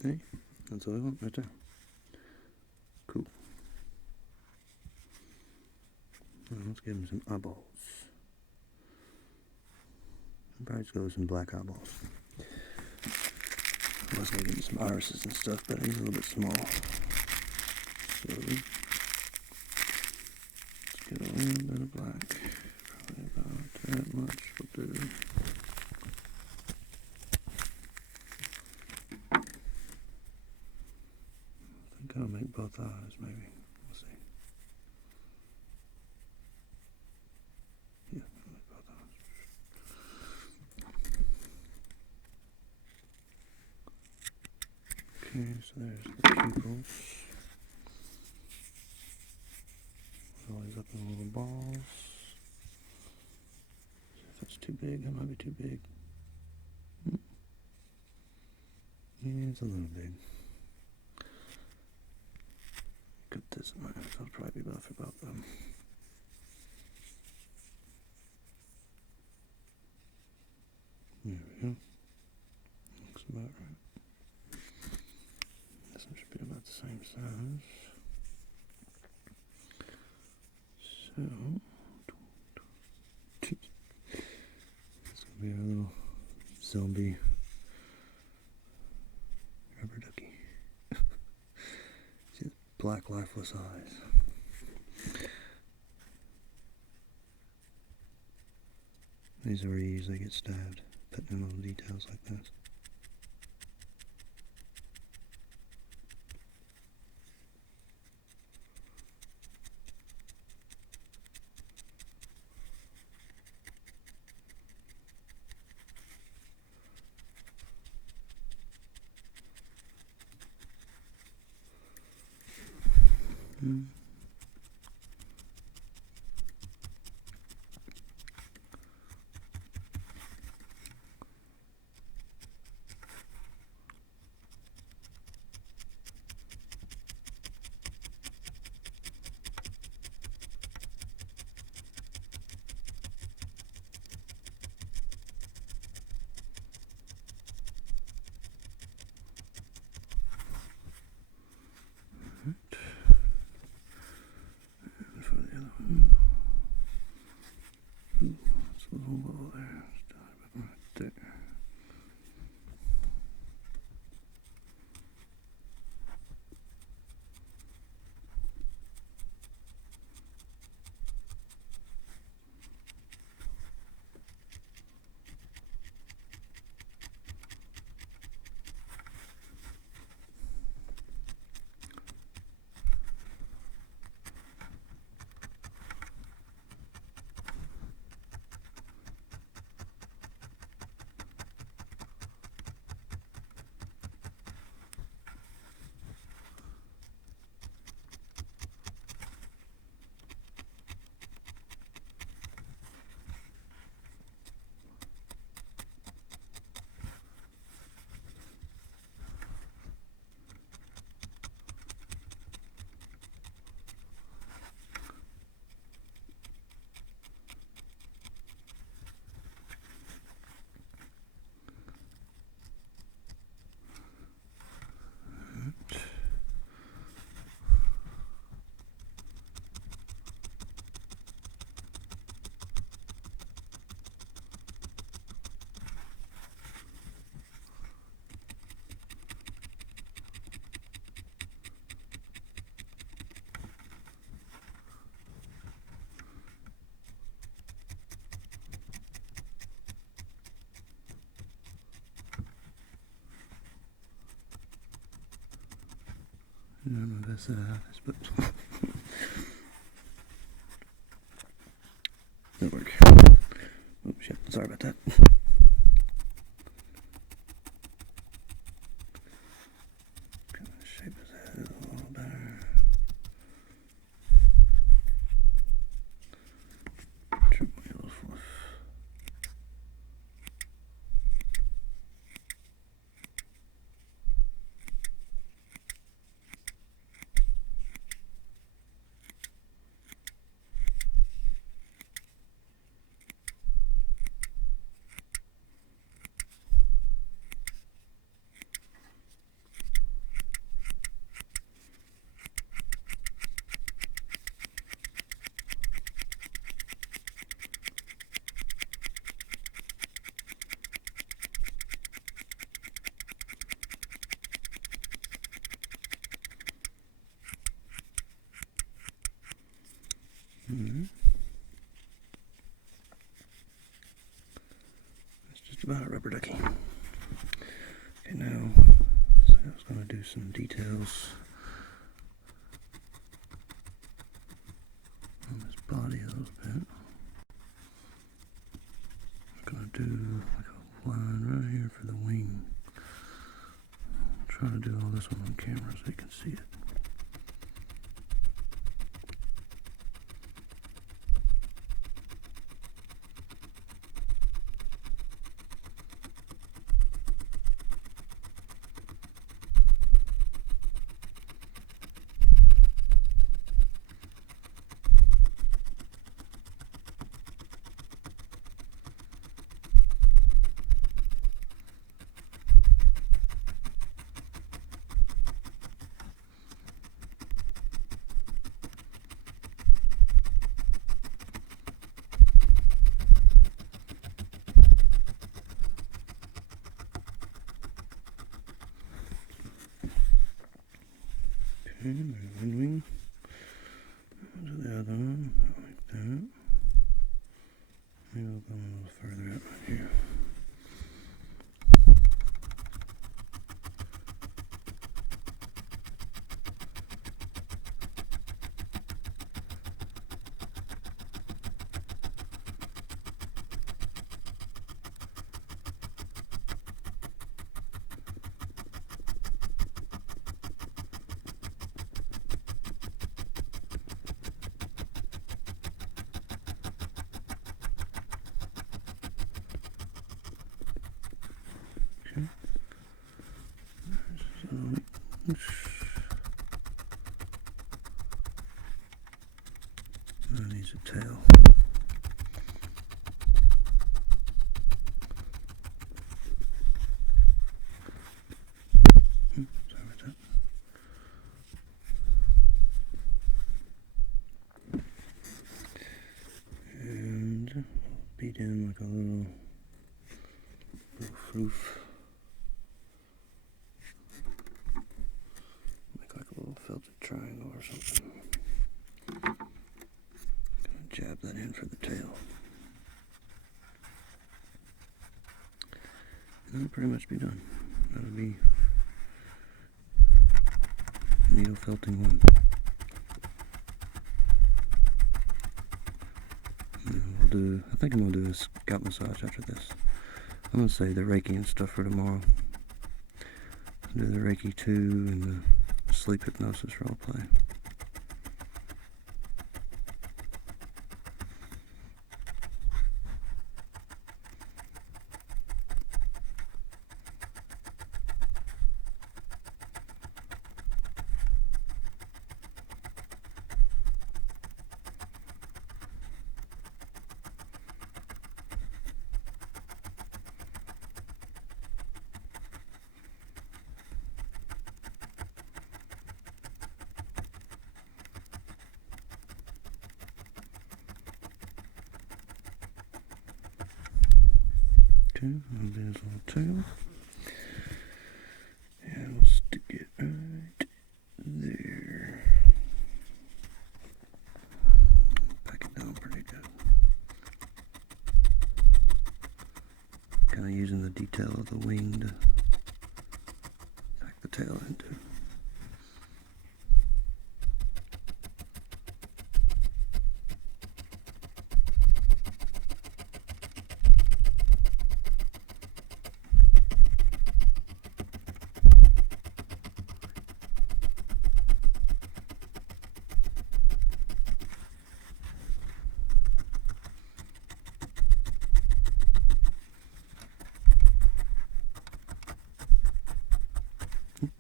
Hey, that's all I want right there. Cool. Now let's give him some eyeballs. I'll probably just go with some black eyeballs. I was going to give him some irises and stuff, but he's a little bit small. So let's get a little bit of black. Probably about that much will do. I think I'll make both eyes, maybe. We'll see. Yeah, I'll make both eyes. Okay, so there's the pupils. Roll these up in little balls. See if that's too big. That might be too big. Yeah, it's a little big. Cut this in half. That'll probably be enough for both of them. There we go. Looks about right. This one should be about the same size. So, it's gonna be our little zombie rubber ducky. See the black lifeless eyes. These are where you usually get stabbed, putting in little details like this. For the other one. Ooh, that's a little low there. Let's dive it right there. I don't know if that's this, but that'll work. Oh shit, sorry about that. Kind of shape his head a little better. Trim my little fluff. just about a rubber ducky. Okay, now so I was going to do some details on this body a little bit. I'm going to do like a line right here for the wing. I'll try to do all this one on camera so you can see it. Okay, there's one wing. To the other one, like that. Maybe we'll go a little further out right here. That needs a tail. Sorry about that. And I'll beat in like a little froof. Make like a little felted triangle or something. Gonna jab that in for the tail. And that'll pretty much be done. That'll be needle felting one. I think I'm gonna do a scalp massage after this. I'm gonna save the Reiki and stuff for tomorrow. I'll do the Reiki 2 and the sleep hypnosis role play. Okay, I'll do his little tail. And we'll stick it right there. Pack it down pretty good. Kind of using the detail of the wing to pack the tail into.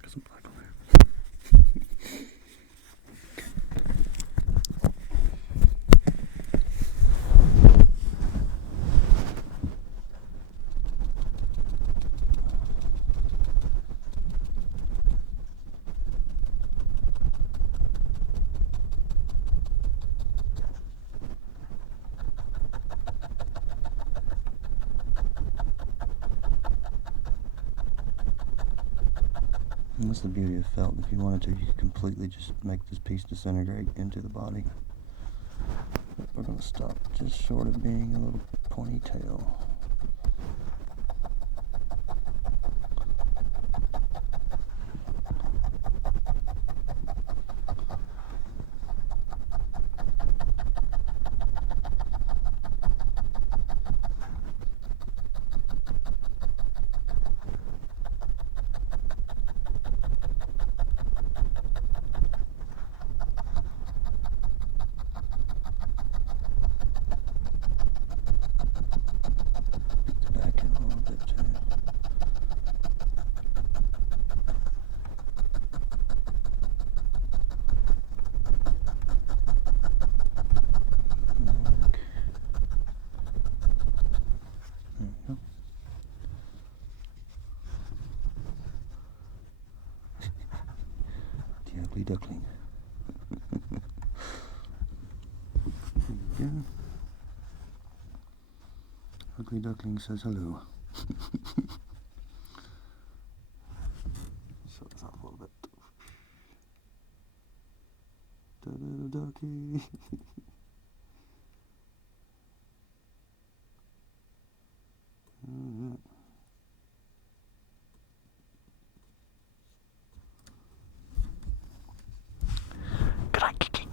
Got some black on there. And that's the beauty of felt. If you wanted to, you could completely just make this piece disintegrate into the body. But we're going to stop just short of being a little pointy tail. ugly duckling. Yeah. Ugly duckling says hello. Show this off a little bit. Da little ducky. Alright. Good eye kicking.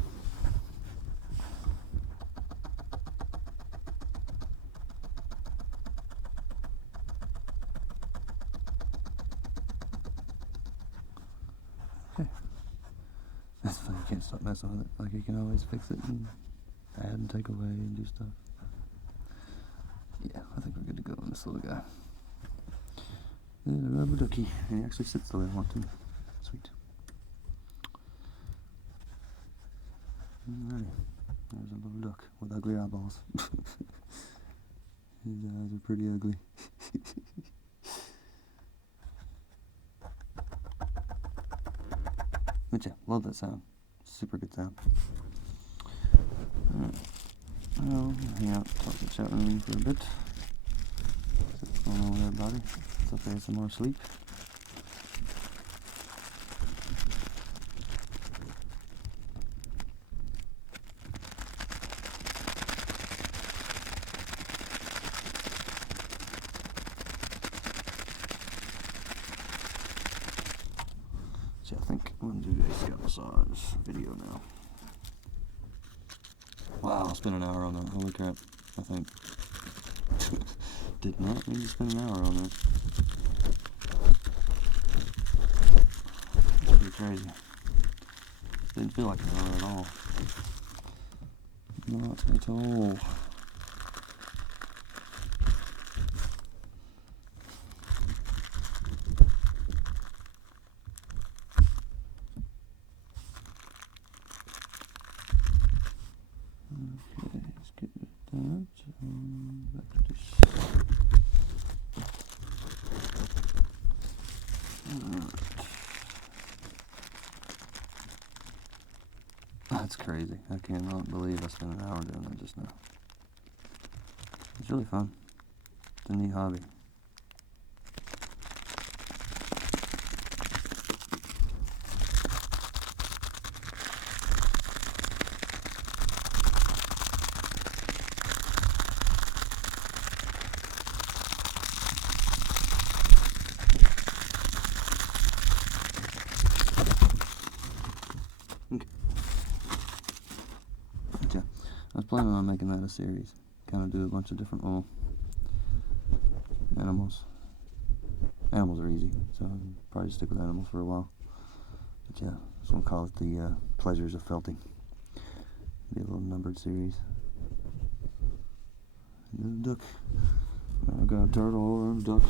Okay. That's funny, you can't stop messing with it. Like, you can always fix it and add and take away and do stuff. Yeah, I think we're good to go on this little guy. The rubber ducky. And he actually sits the way I want to. Sweet. Alrighty. There's a little duck with ugly eyeballs. His eyes are pretty ugly. But yeah, love that sound. Super good sound. Alright. Well, hang out, talk to the chat room for a bit. What's going on with everybody? What's up, ASMR sleep? So I think I'm going to do a scalp massage video now. Wow, I spent an hour on that. Holy crap, I think. Did not mean to spend an hour on that. That's pretty crazy. Didn't feel like an hour at all. Not at all. Okay, let's get rid of that. Back to this. That's crazy. I cannot believe I spent an hour doing that just now. It's really fun. It's a neat hobby. Okay. Yeah, I was planning on making that a series. Kind of do a bunch of different little animals. Animals are easy, so I'll probably stick with animals for a while. But yeah, I just want to call it the Pleasures of Felting. Be a little numbered series. And the duck. I got a turtle and a duck.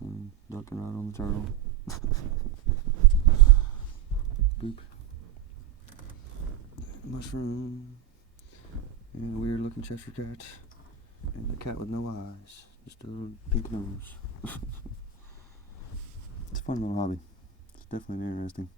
And ducking right on the turtle. Beep. Mushroom. And a weird looking Cheshire cat. And a cat with no eyes. Just a little pink nose. It's a fun little hobby. It's definitely interesting.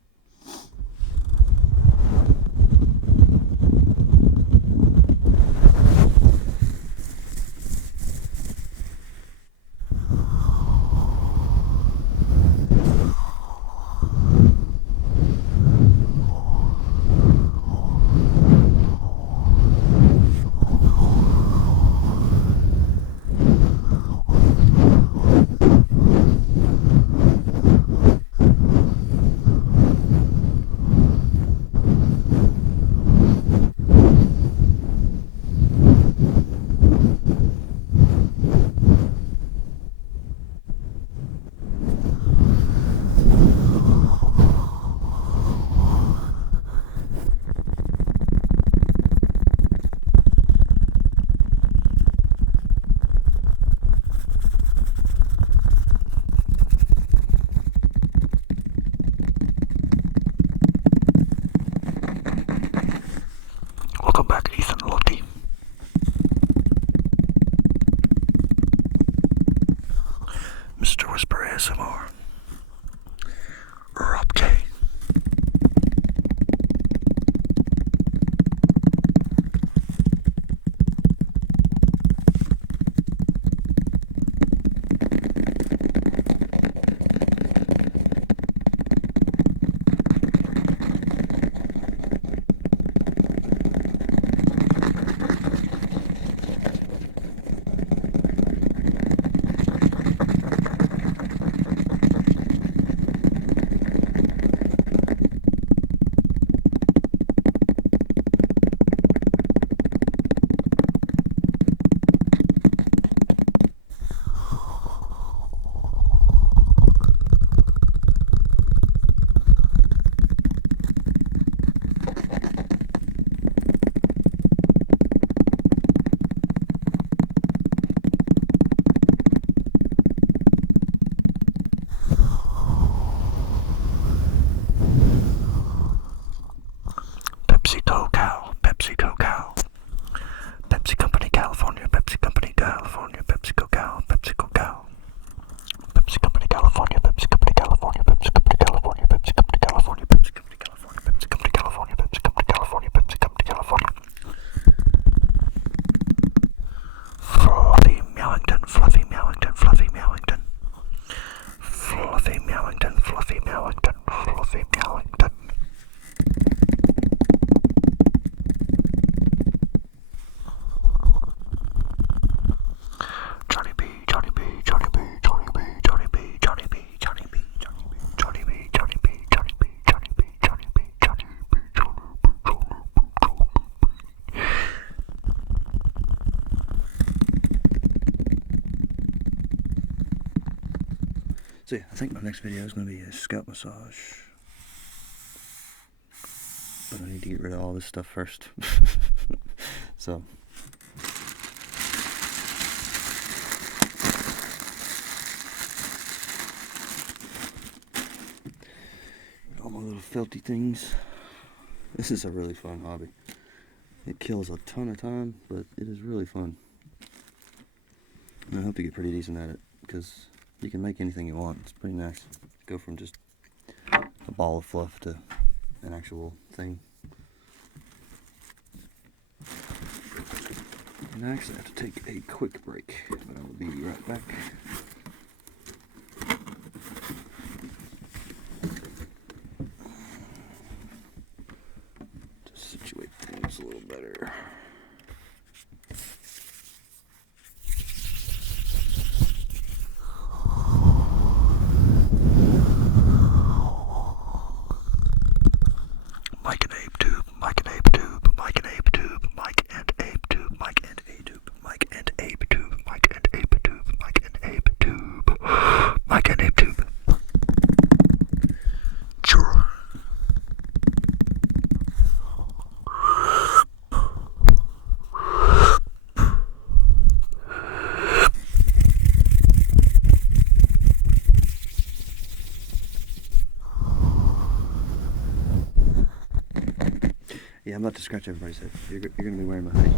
see. I think my next video is going to be a scalp massage. But I need to get rid of all this stuff first. So. All my little filthy things. This is a really fun hobby. It kills a ton of time, but it is really fun. And I hope you get pretty decent at it, because you can make anything you want. It's pretty nice. Go from just a ball of fluff to an actual thing. And I actually have to take a quick break, but I will be right back. To situate things a little better. Yeah, I'm about to scratch everybody's head. You're going to be wearing my hoodie.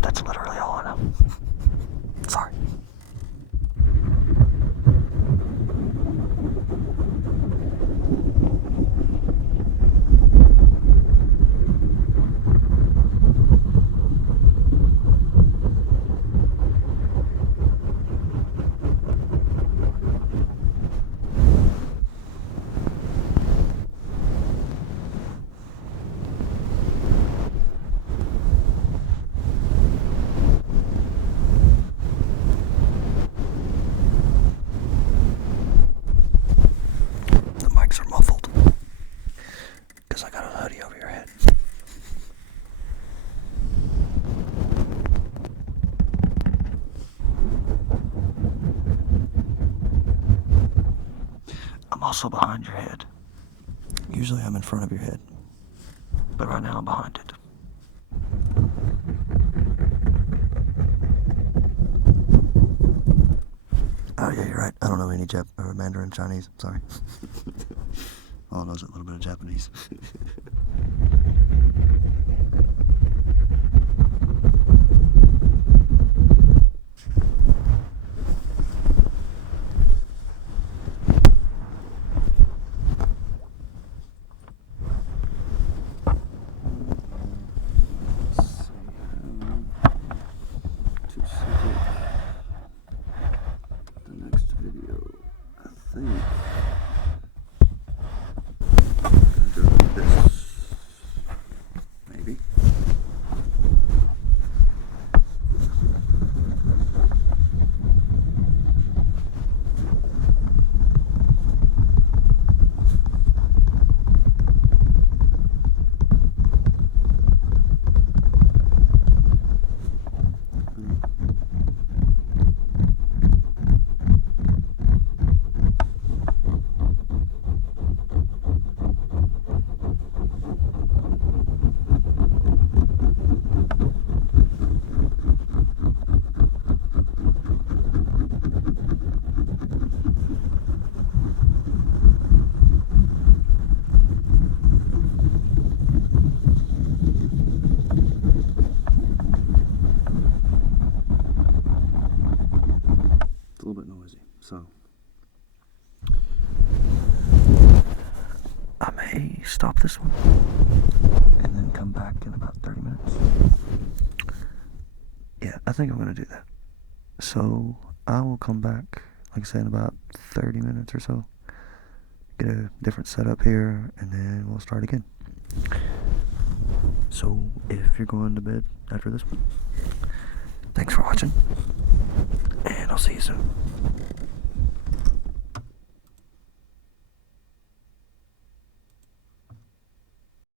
That's literally all I know. Sorry. I'm also behind your head. Usually I'm in front of your head, but right now I'm behind it. Oh yeah, you're right. I don't know any Mandarin Chinese. Sorry. All I know is a little bit of Japanese. I may stop this one and then come back in about 30 minutes. Yeah, I think I'm going to do that. So I will come back, like I said, in about 30 minutes or so. Get a different setup here, and then we'll start again. So if you're going to bed after this one, thanks for watching, and I'll see you soon.